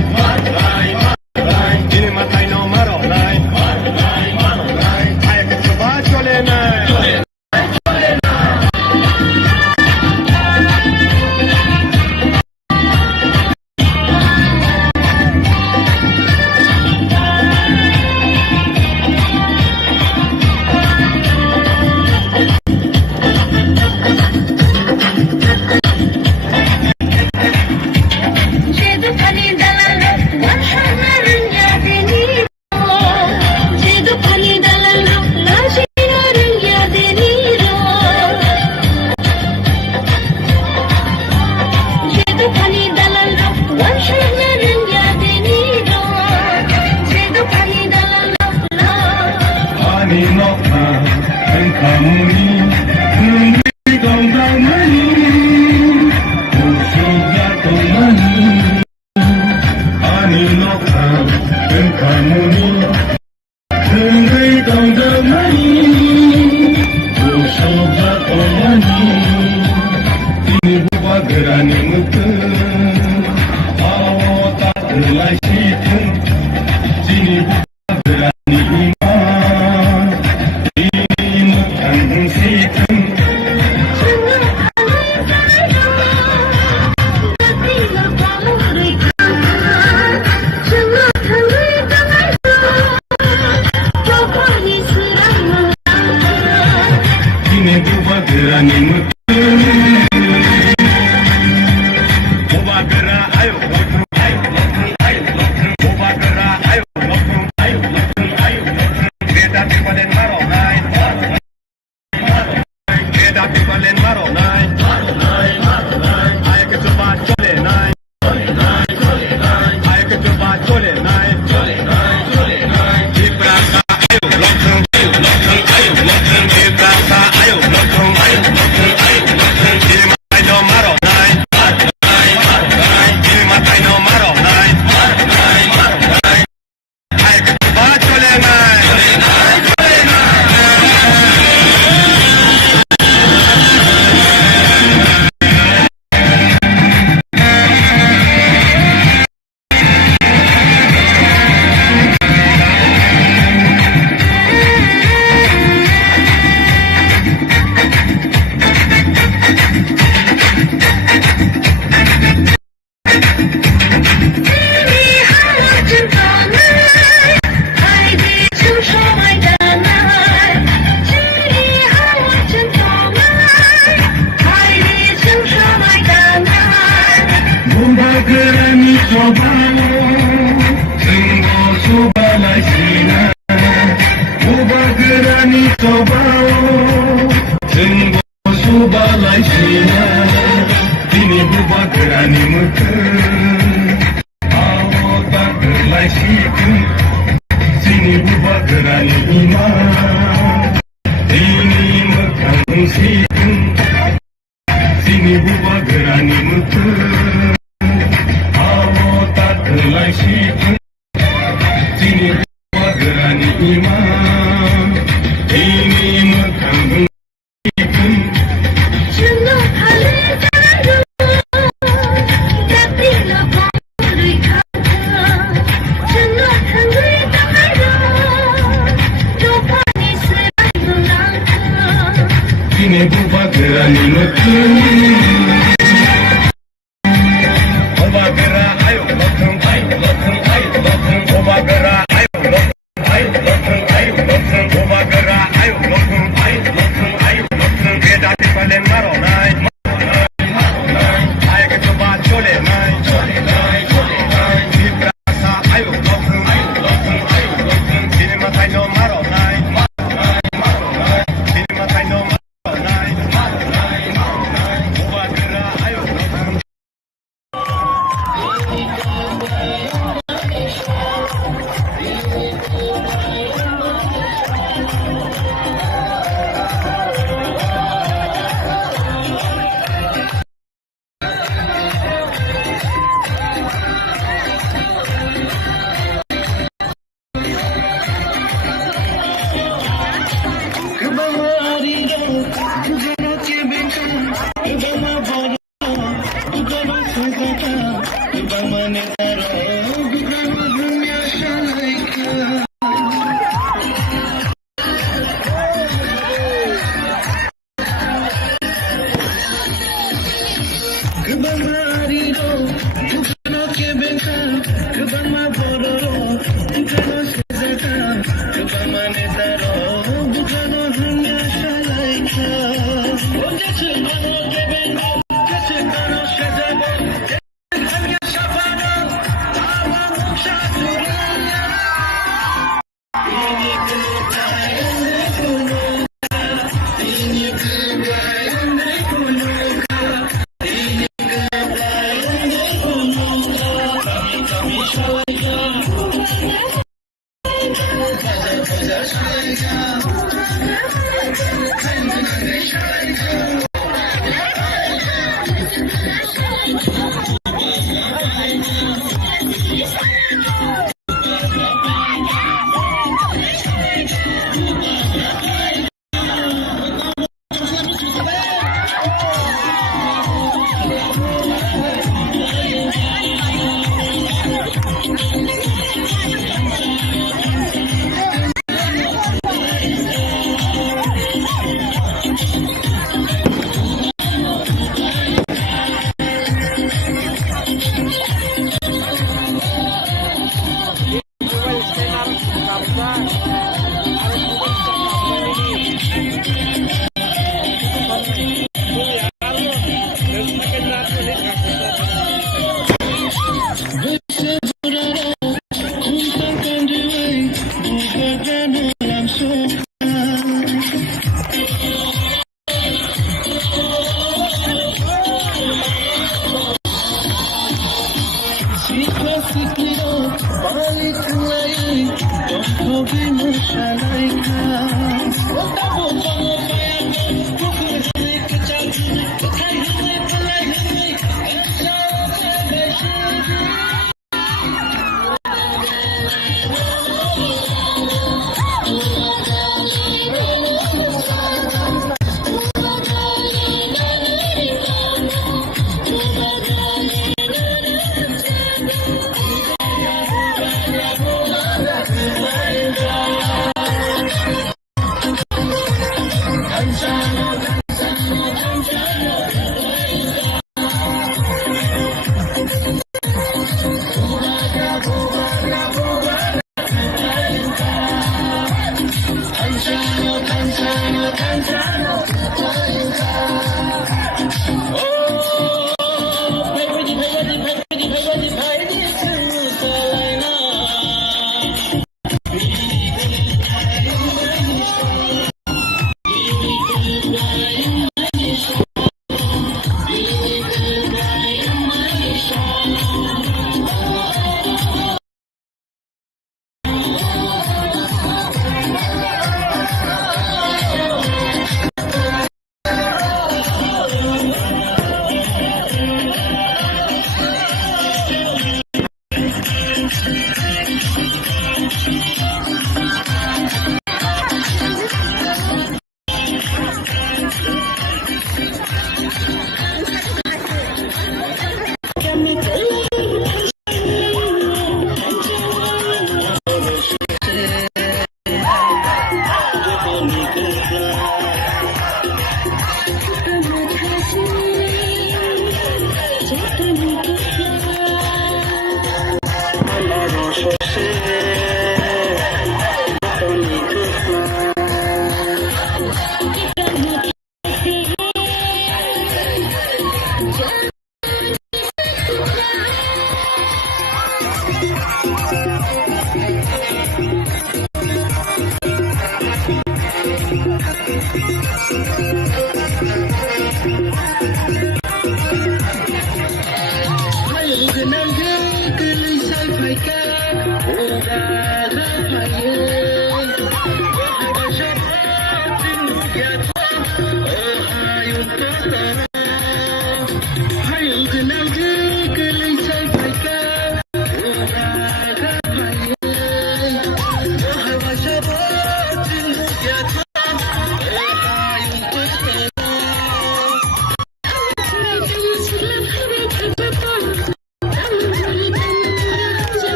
Ini matai no maro nai Ay ke sobat chole nai Ayo,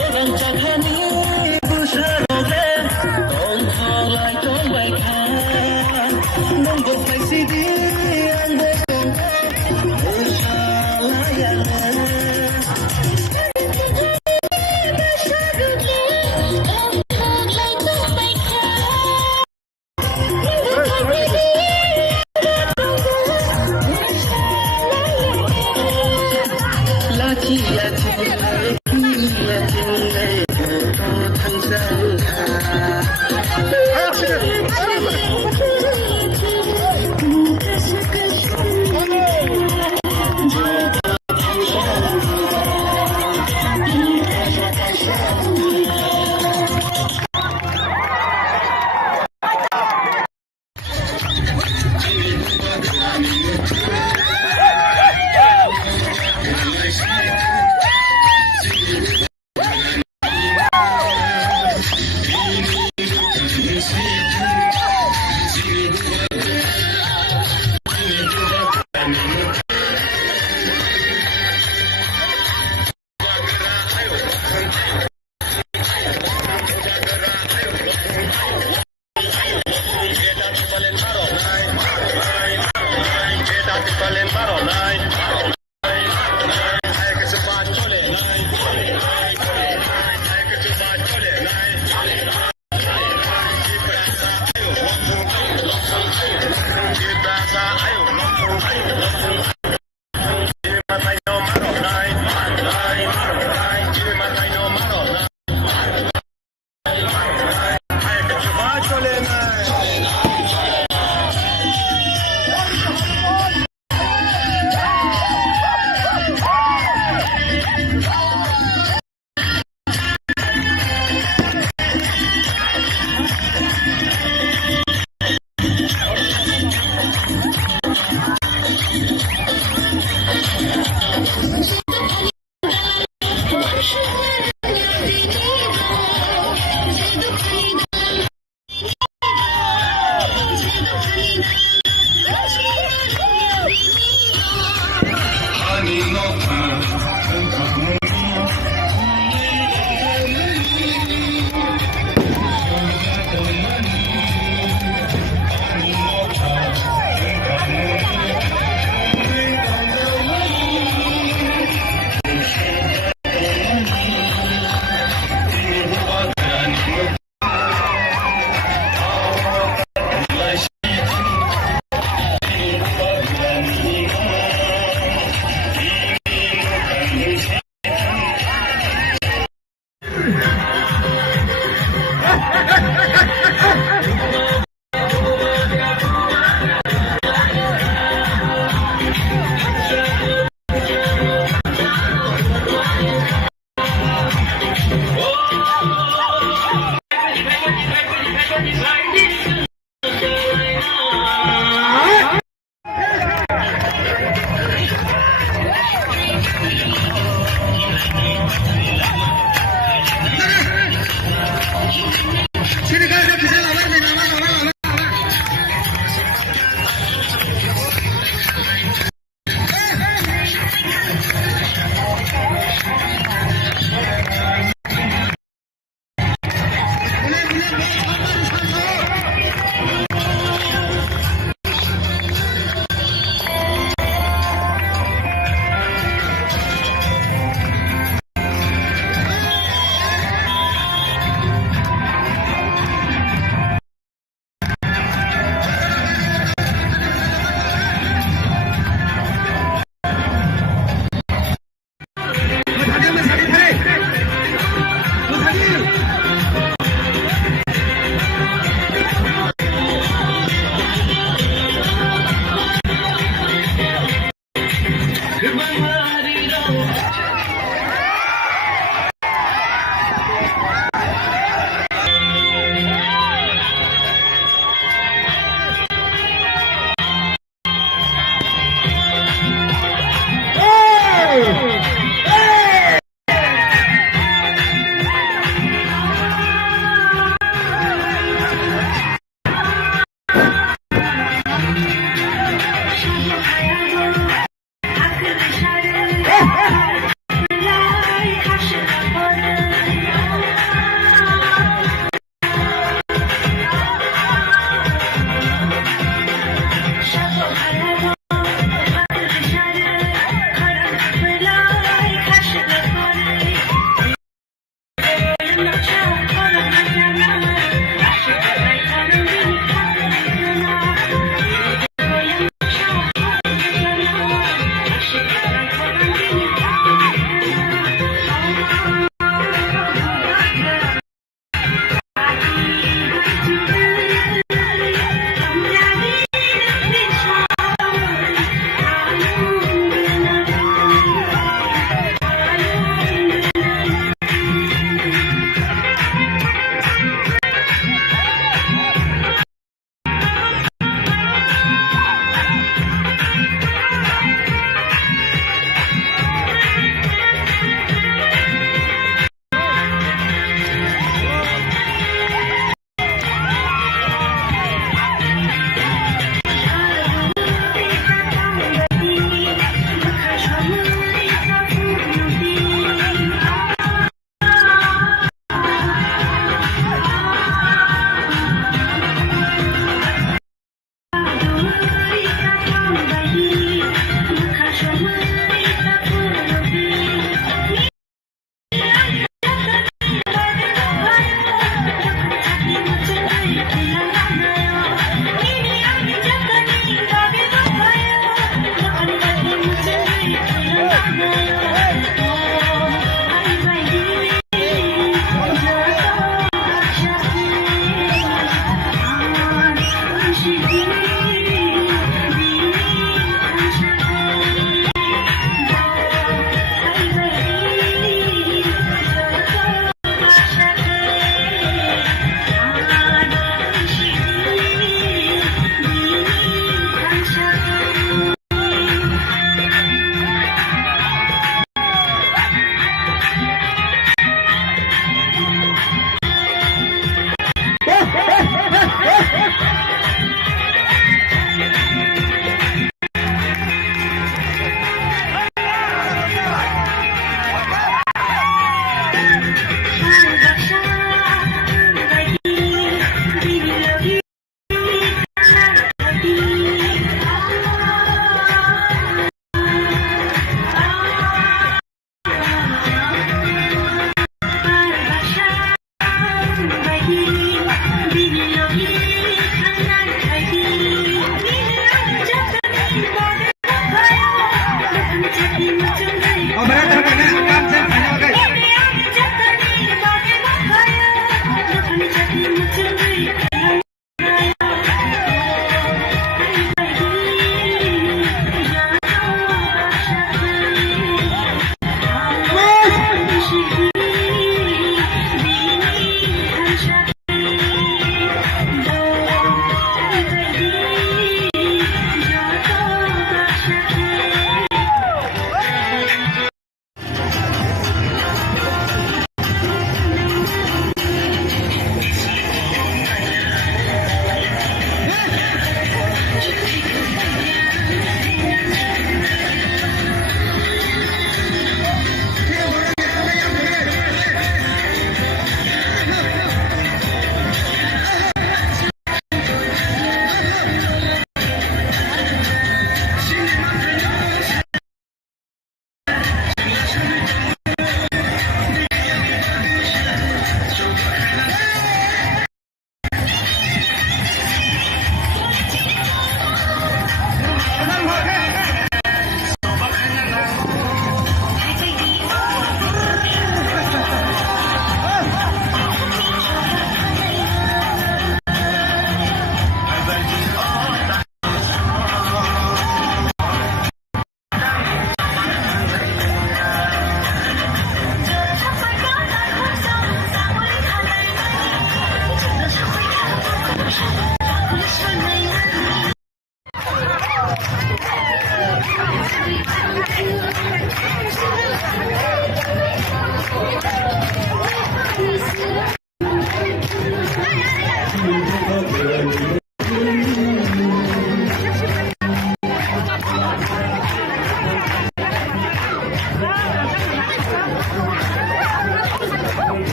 Orang cakani busarole Tong tolai tong baikan Nunggu faisidi ande Ushalayana Laki ya cintai ya cintai Oh tangsa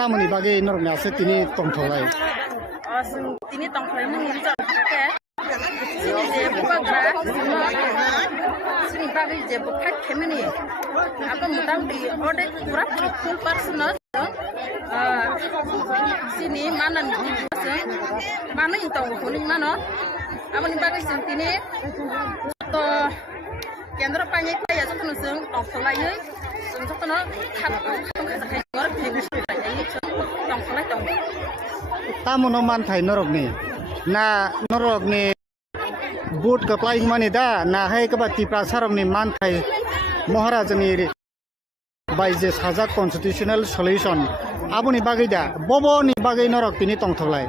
तामुनि बागै नरनासो तिनि तंथलाय तिनी तंखलाय मुनि जर के सिनि जे बुबाग्रा सिनि बागै जे बुखाय खेमनि आबो मुदांदि अडे पुरा फुल पर्सन सिनि मानन मानो इंताव होनि मानो आबनि बागै जों तिनी तो केन्द्र पाइनाय पाया जखन जों तंखलायै जों जखन तामुनो मानथाय नरकनि ना नरकनि बुट कप्लाइं माने दा ना है कबाति प्रासारमनि मानथाय महाराजनि बायजे साजा कन्स्टिट्यूशनल सल्यूशन आबुनि बागै दा बबनि बागै नरक तिनि तंथलाय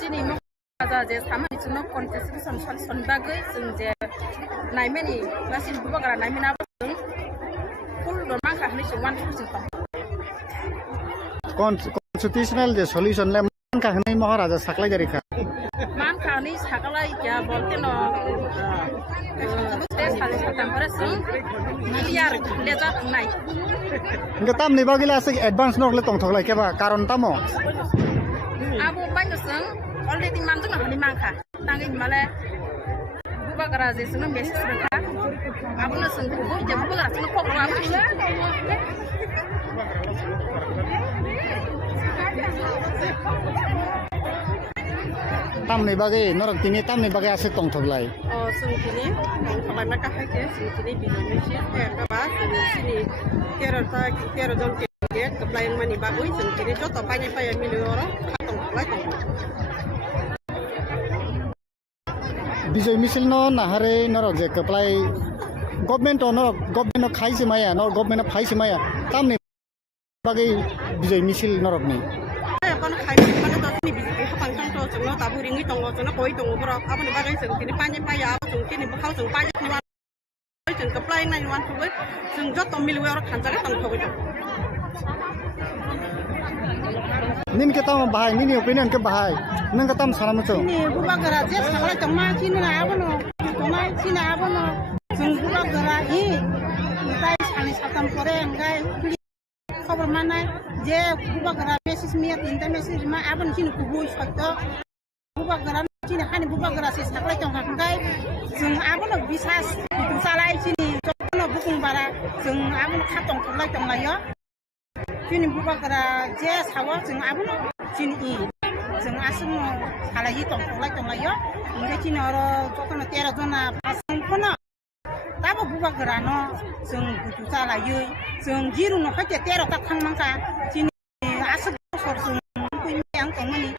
सिनि महाराजा जे सामानि जुन कन्स्टिट्यूशन सल्यूशन बागै जों जे नायमेनि गासिन बुबाग्रा नायमेना जों फुल मांखा हनि जों वान जों कन्स्टिट्यूशनल जे सल्यूशन ले मानखा हनै महाराजा साखलाय गारिखा मानखा हनि साखलाय क्या बोलते न ते साले सातमरे जों क्लियर लेजा थांनाय इनका तामनि बागैला से एडवांस नरले तंथलाय केबा कारण तामो आबो बायनो जों अलरेडी मानजों हनि मांखा तांगै माले बुबाग्रा जे जों मेसेज रखा आबोनो जों बुबो जे बुबाग्रा जों खबर आबो तामनि बागै नरक तिनि तामनि बागै आसे तंथलाय जोंथिनि तंथलाय मा काहायके जोंथिनि बिजनेसि एकाबा जोंथिनि 13 जन के कप्लाइं मानि बागै जोंथिनि जत पाइनाय पाया मिलियर तंथलाय विजय मिছিল न नाहारे नरक जे कप्लाइ गभर्नमेन्ट खाइसे माया न गभर्नमेन्ट फाइसे माया तामनि बागै विजय मिছিল नरकनि अपन खाइसे माने दसनि बिजि हापांखां तो जों ताबु रिङि दङ जों गय दङ बरा आबनि बागै जोंथिनि पाइनाय पाया जोंथिनि बखाव जों पाइनाय जों कप्लाइं नाइन वान थुबै जों जत मिलियर खानजागे तंथबै दं निनके ताम बाहाय निनि ओपिनियन के बाहाय नंगा ताम सानामचो नि बुबाग्रा जे सागला तमा चिनि आबनो तमा चिनि आबनो जों बुबाग्रा हि ताइ सानि साताम परे अंगाय खबर मानाय जे बुबाग्रा मेसेज मिया तिनटा मेसेज मा आबन चिनि कुबु सत्त बुबाग्रा चिनि हानि बुबाग्रा से सागला तम हांगाय जों आबनो बिसास सालाय चिनि जनो बुकुं बारा जों आबनो खातं खलाय तंलायो चिनि बुबाग्रा जे सावा जों आबनो चिनि जों आसुम सालायि तंलायो ओमफ्राय चिनि आरो जखन 13 जना पासंखनो दाबो बुबाग्रा न जों गुतु सालायो जों जिरु न खाते 13 ता थांमांका चिनि आसु बसर जों फैनाय आं तंमनि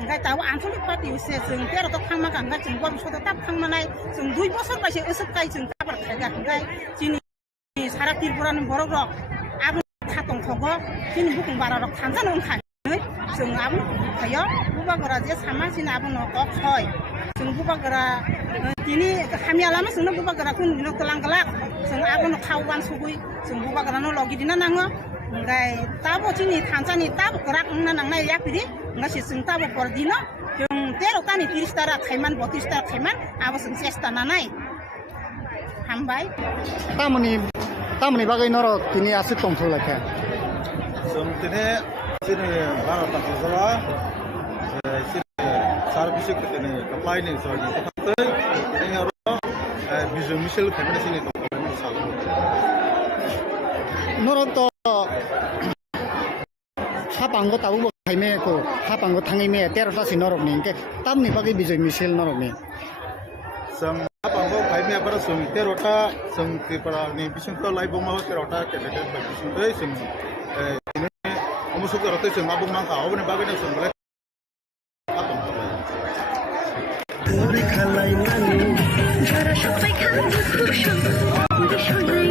ओमफ्राय दाबो आनसलिक पार्टी उसे जों 13 ता थांमांका ओमफ्राय जों गबि सदा ताब थांमानाय जों 2 बोसोर बायसे ओसोबखाय जों दाबार खायगा ओमफ्राय चिनि सारा त्रिपुरानि बर'ग आबो खातं खगो चिनि बुकुं बारा रक थांजानो ओंखाय जों आबो खायो बुबाग्रा जे सामासिन आबो न खय जों बुबाग्रा तिनि खामियालामा जों बुबाग्रा कुन न तलांगला जों आबो न खावबान सुगुइ जों बुबाग्रा न लगिदिना नाङो ओमफ्राय ताबो चिनि थांजानि ताबो गराक ना नांनाय यापिदि ओंगासि जों ताबो परदिनो जों 13 तानि 30 तारा खायमान 32 तारा खायमान आबो जों चेष्टा नानाय हामबाय तामनि बागै नरक तिनि आसि तंथलायखा जों दिनै जोंनि भारत हादराव सार्भिस दिनै एप्लाइनि जयनि थाखाय दिनै आरो बिजों मिसेल खायमानि जोंनि दंफांनि साल नरक तो हापांगो ताबो खायमेखौ हापांगो थाङैमे 13 तासि नरकनि के तामनि बागै बिजय मिसेल नरकनि जों हापांगो खायमेफोरा जों 13टा जों त्रिपुरानि बिसिंखौ लाइबमा 13टा केन्डिडेट बाय बिसिंखै जों दिनै अमुसुक रथे जों आबुं मांखा अबनि बागैनो जों যারা সবাই খাবে খুশি ওরে Sonai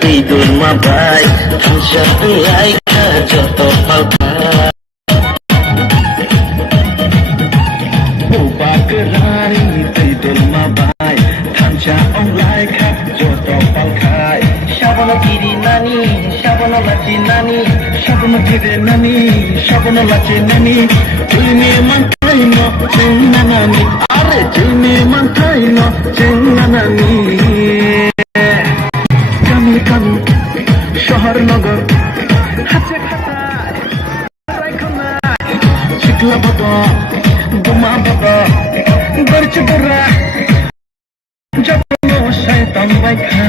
tidur mabai Hansya belai ke jodoh palkai Ubah gerani tidur mabai Hansya onglai ke jodoh palkai Syabono kiri nani, syabono laci nani Syabono kiri nani, syabono laci nani Jilmi mantai no, jeng nanani Are jilmi mantai no, jeng nanani kami শহর নগর হাতে খাতায় রাইখনায় শিকলা বাবা বোমা বাবা বরচ বরা যত শয়তান বাইখা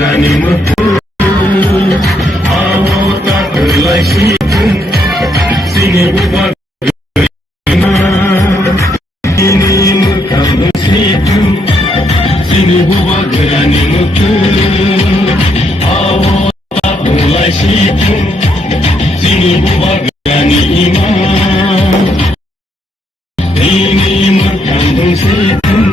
गोरानि मोखों आवो ताखोलाय सिथुं जोंनि बुबा दिनै मोखां सिथुं जोंनि बुबा गोरानि मोखों आवो ताखोलाय सिथुं जोंनि बुबा गोरानि इमान दिनै मोखां सिथुं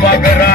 Bubara,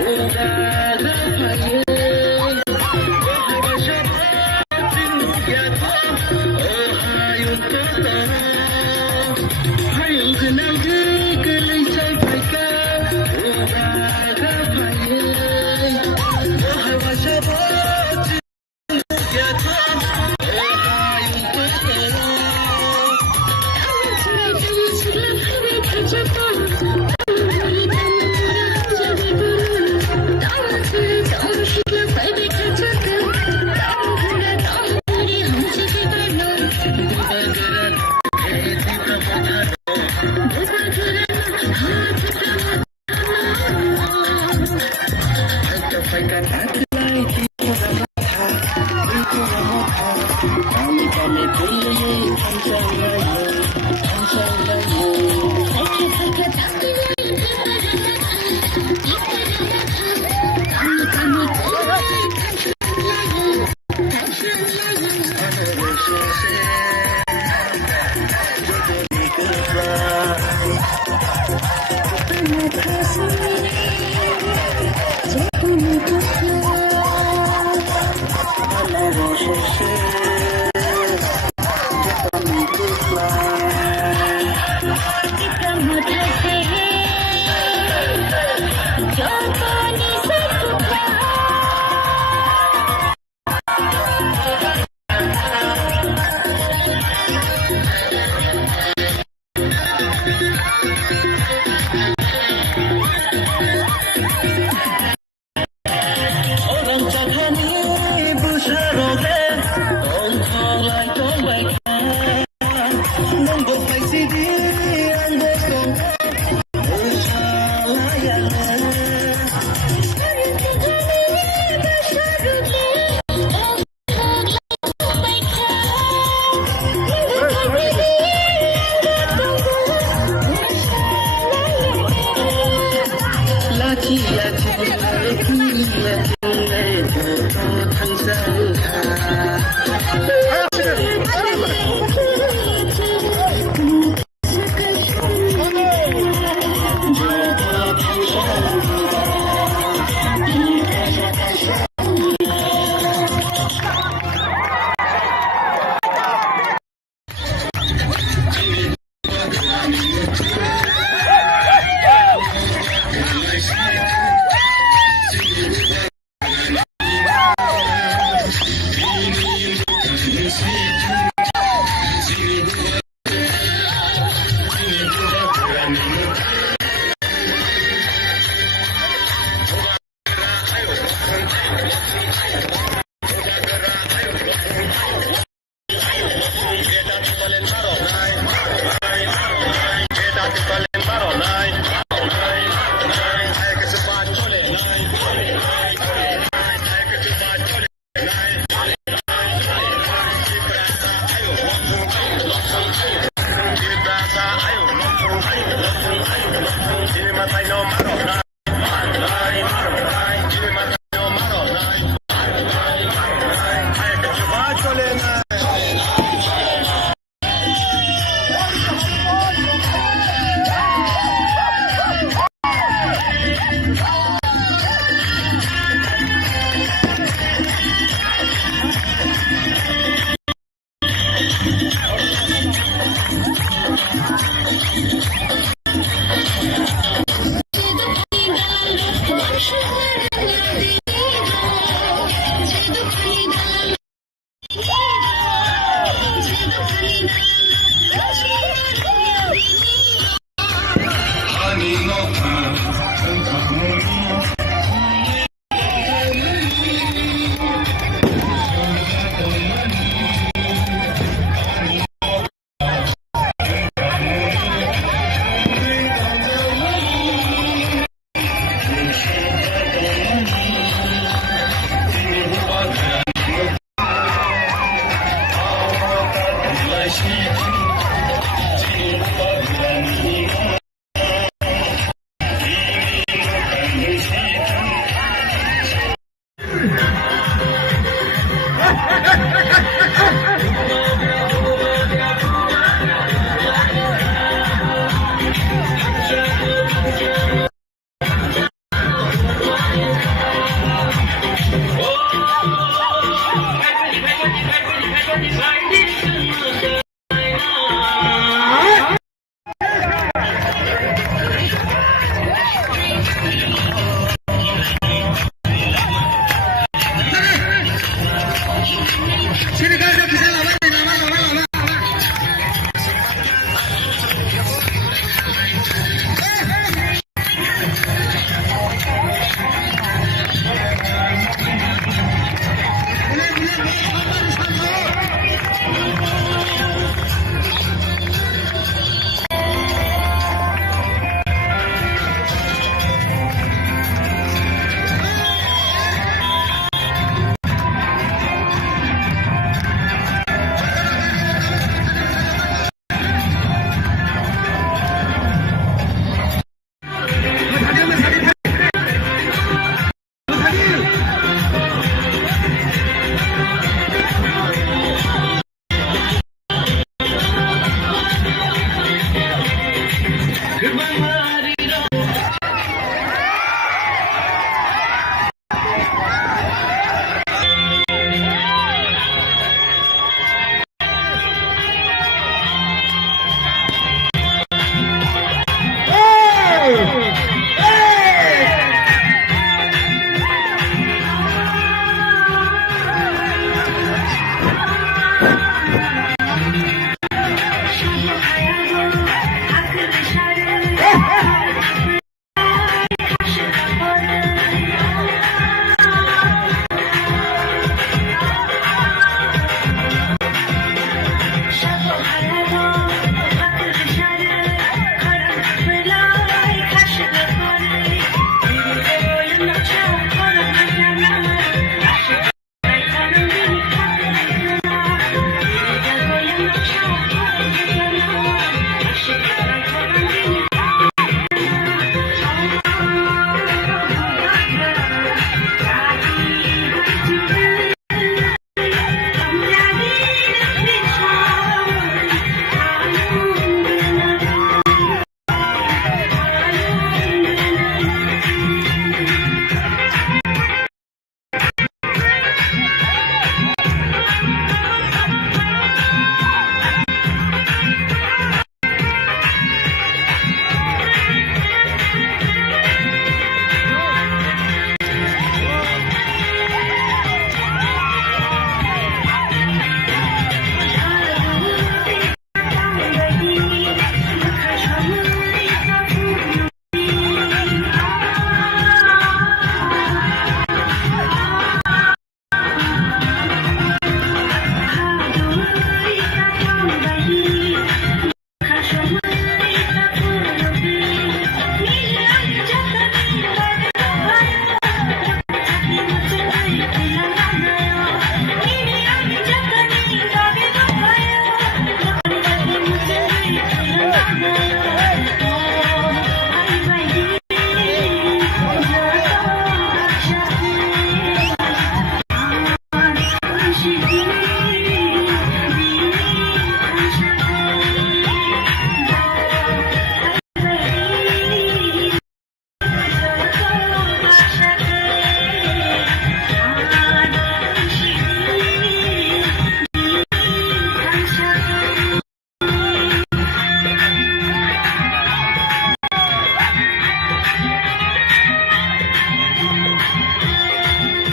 Sugar,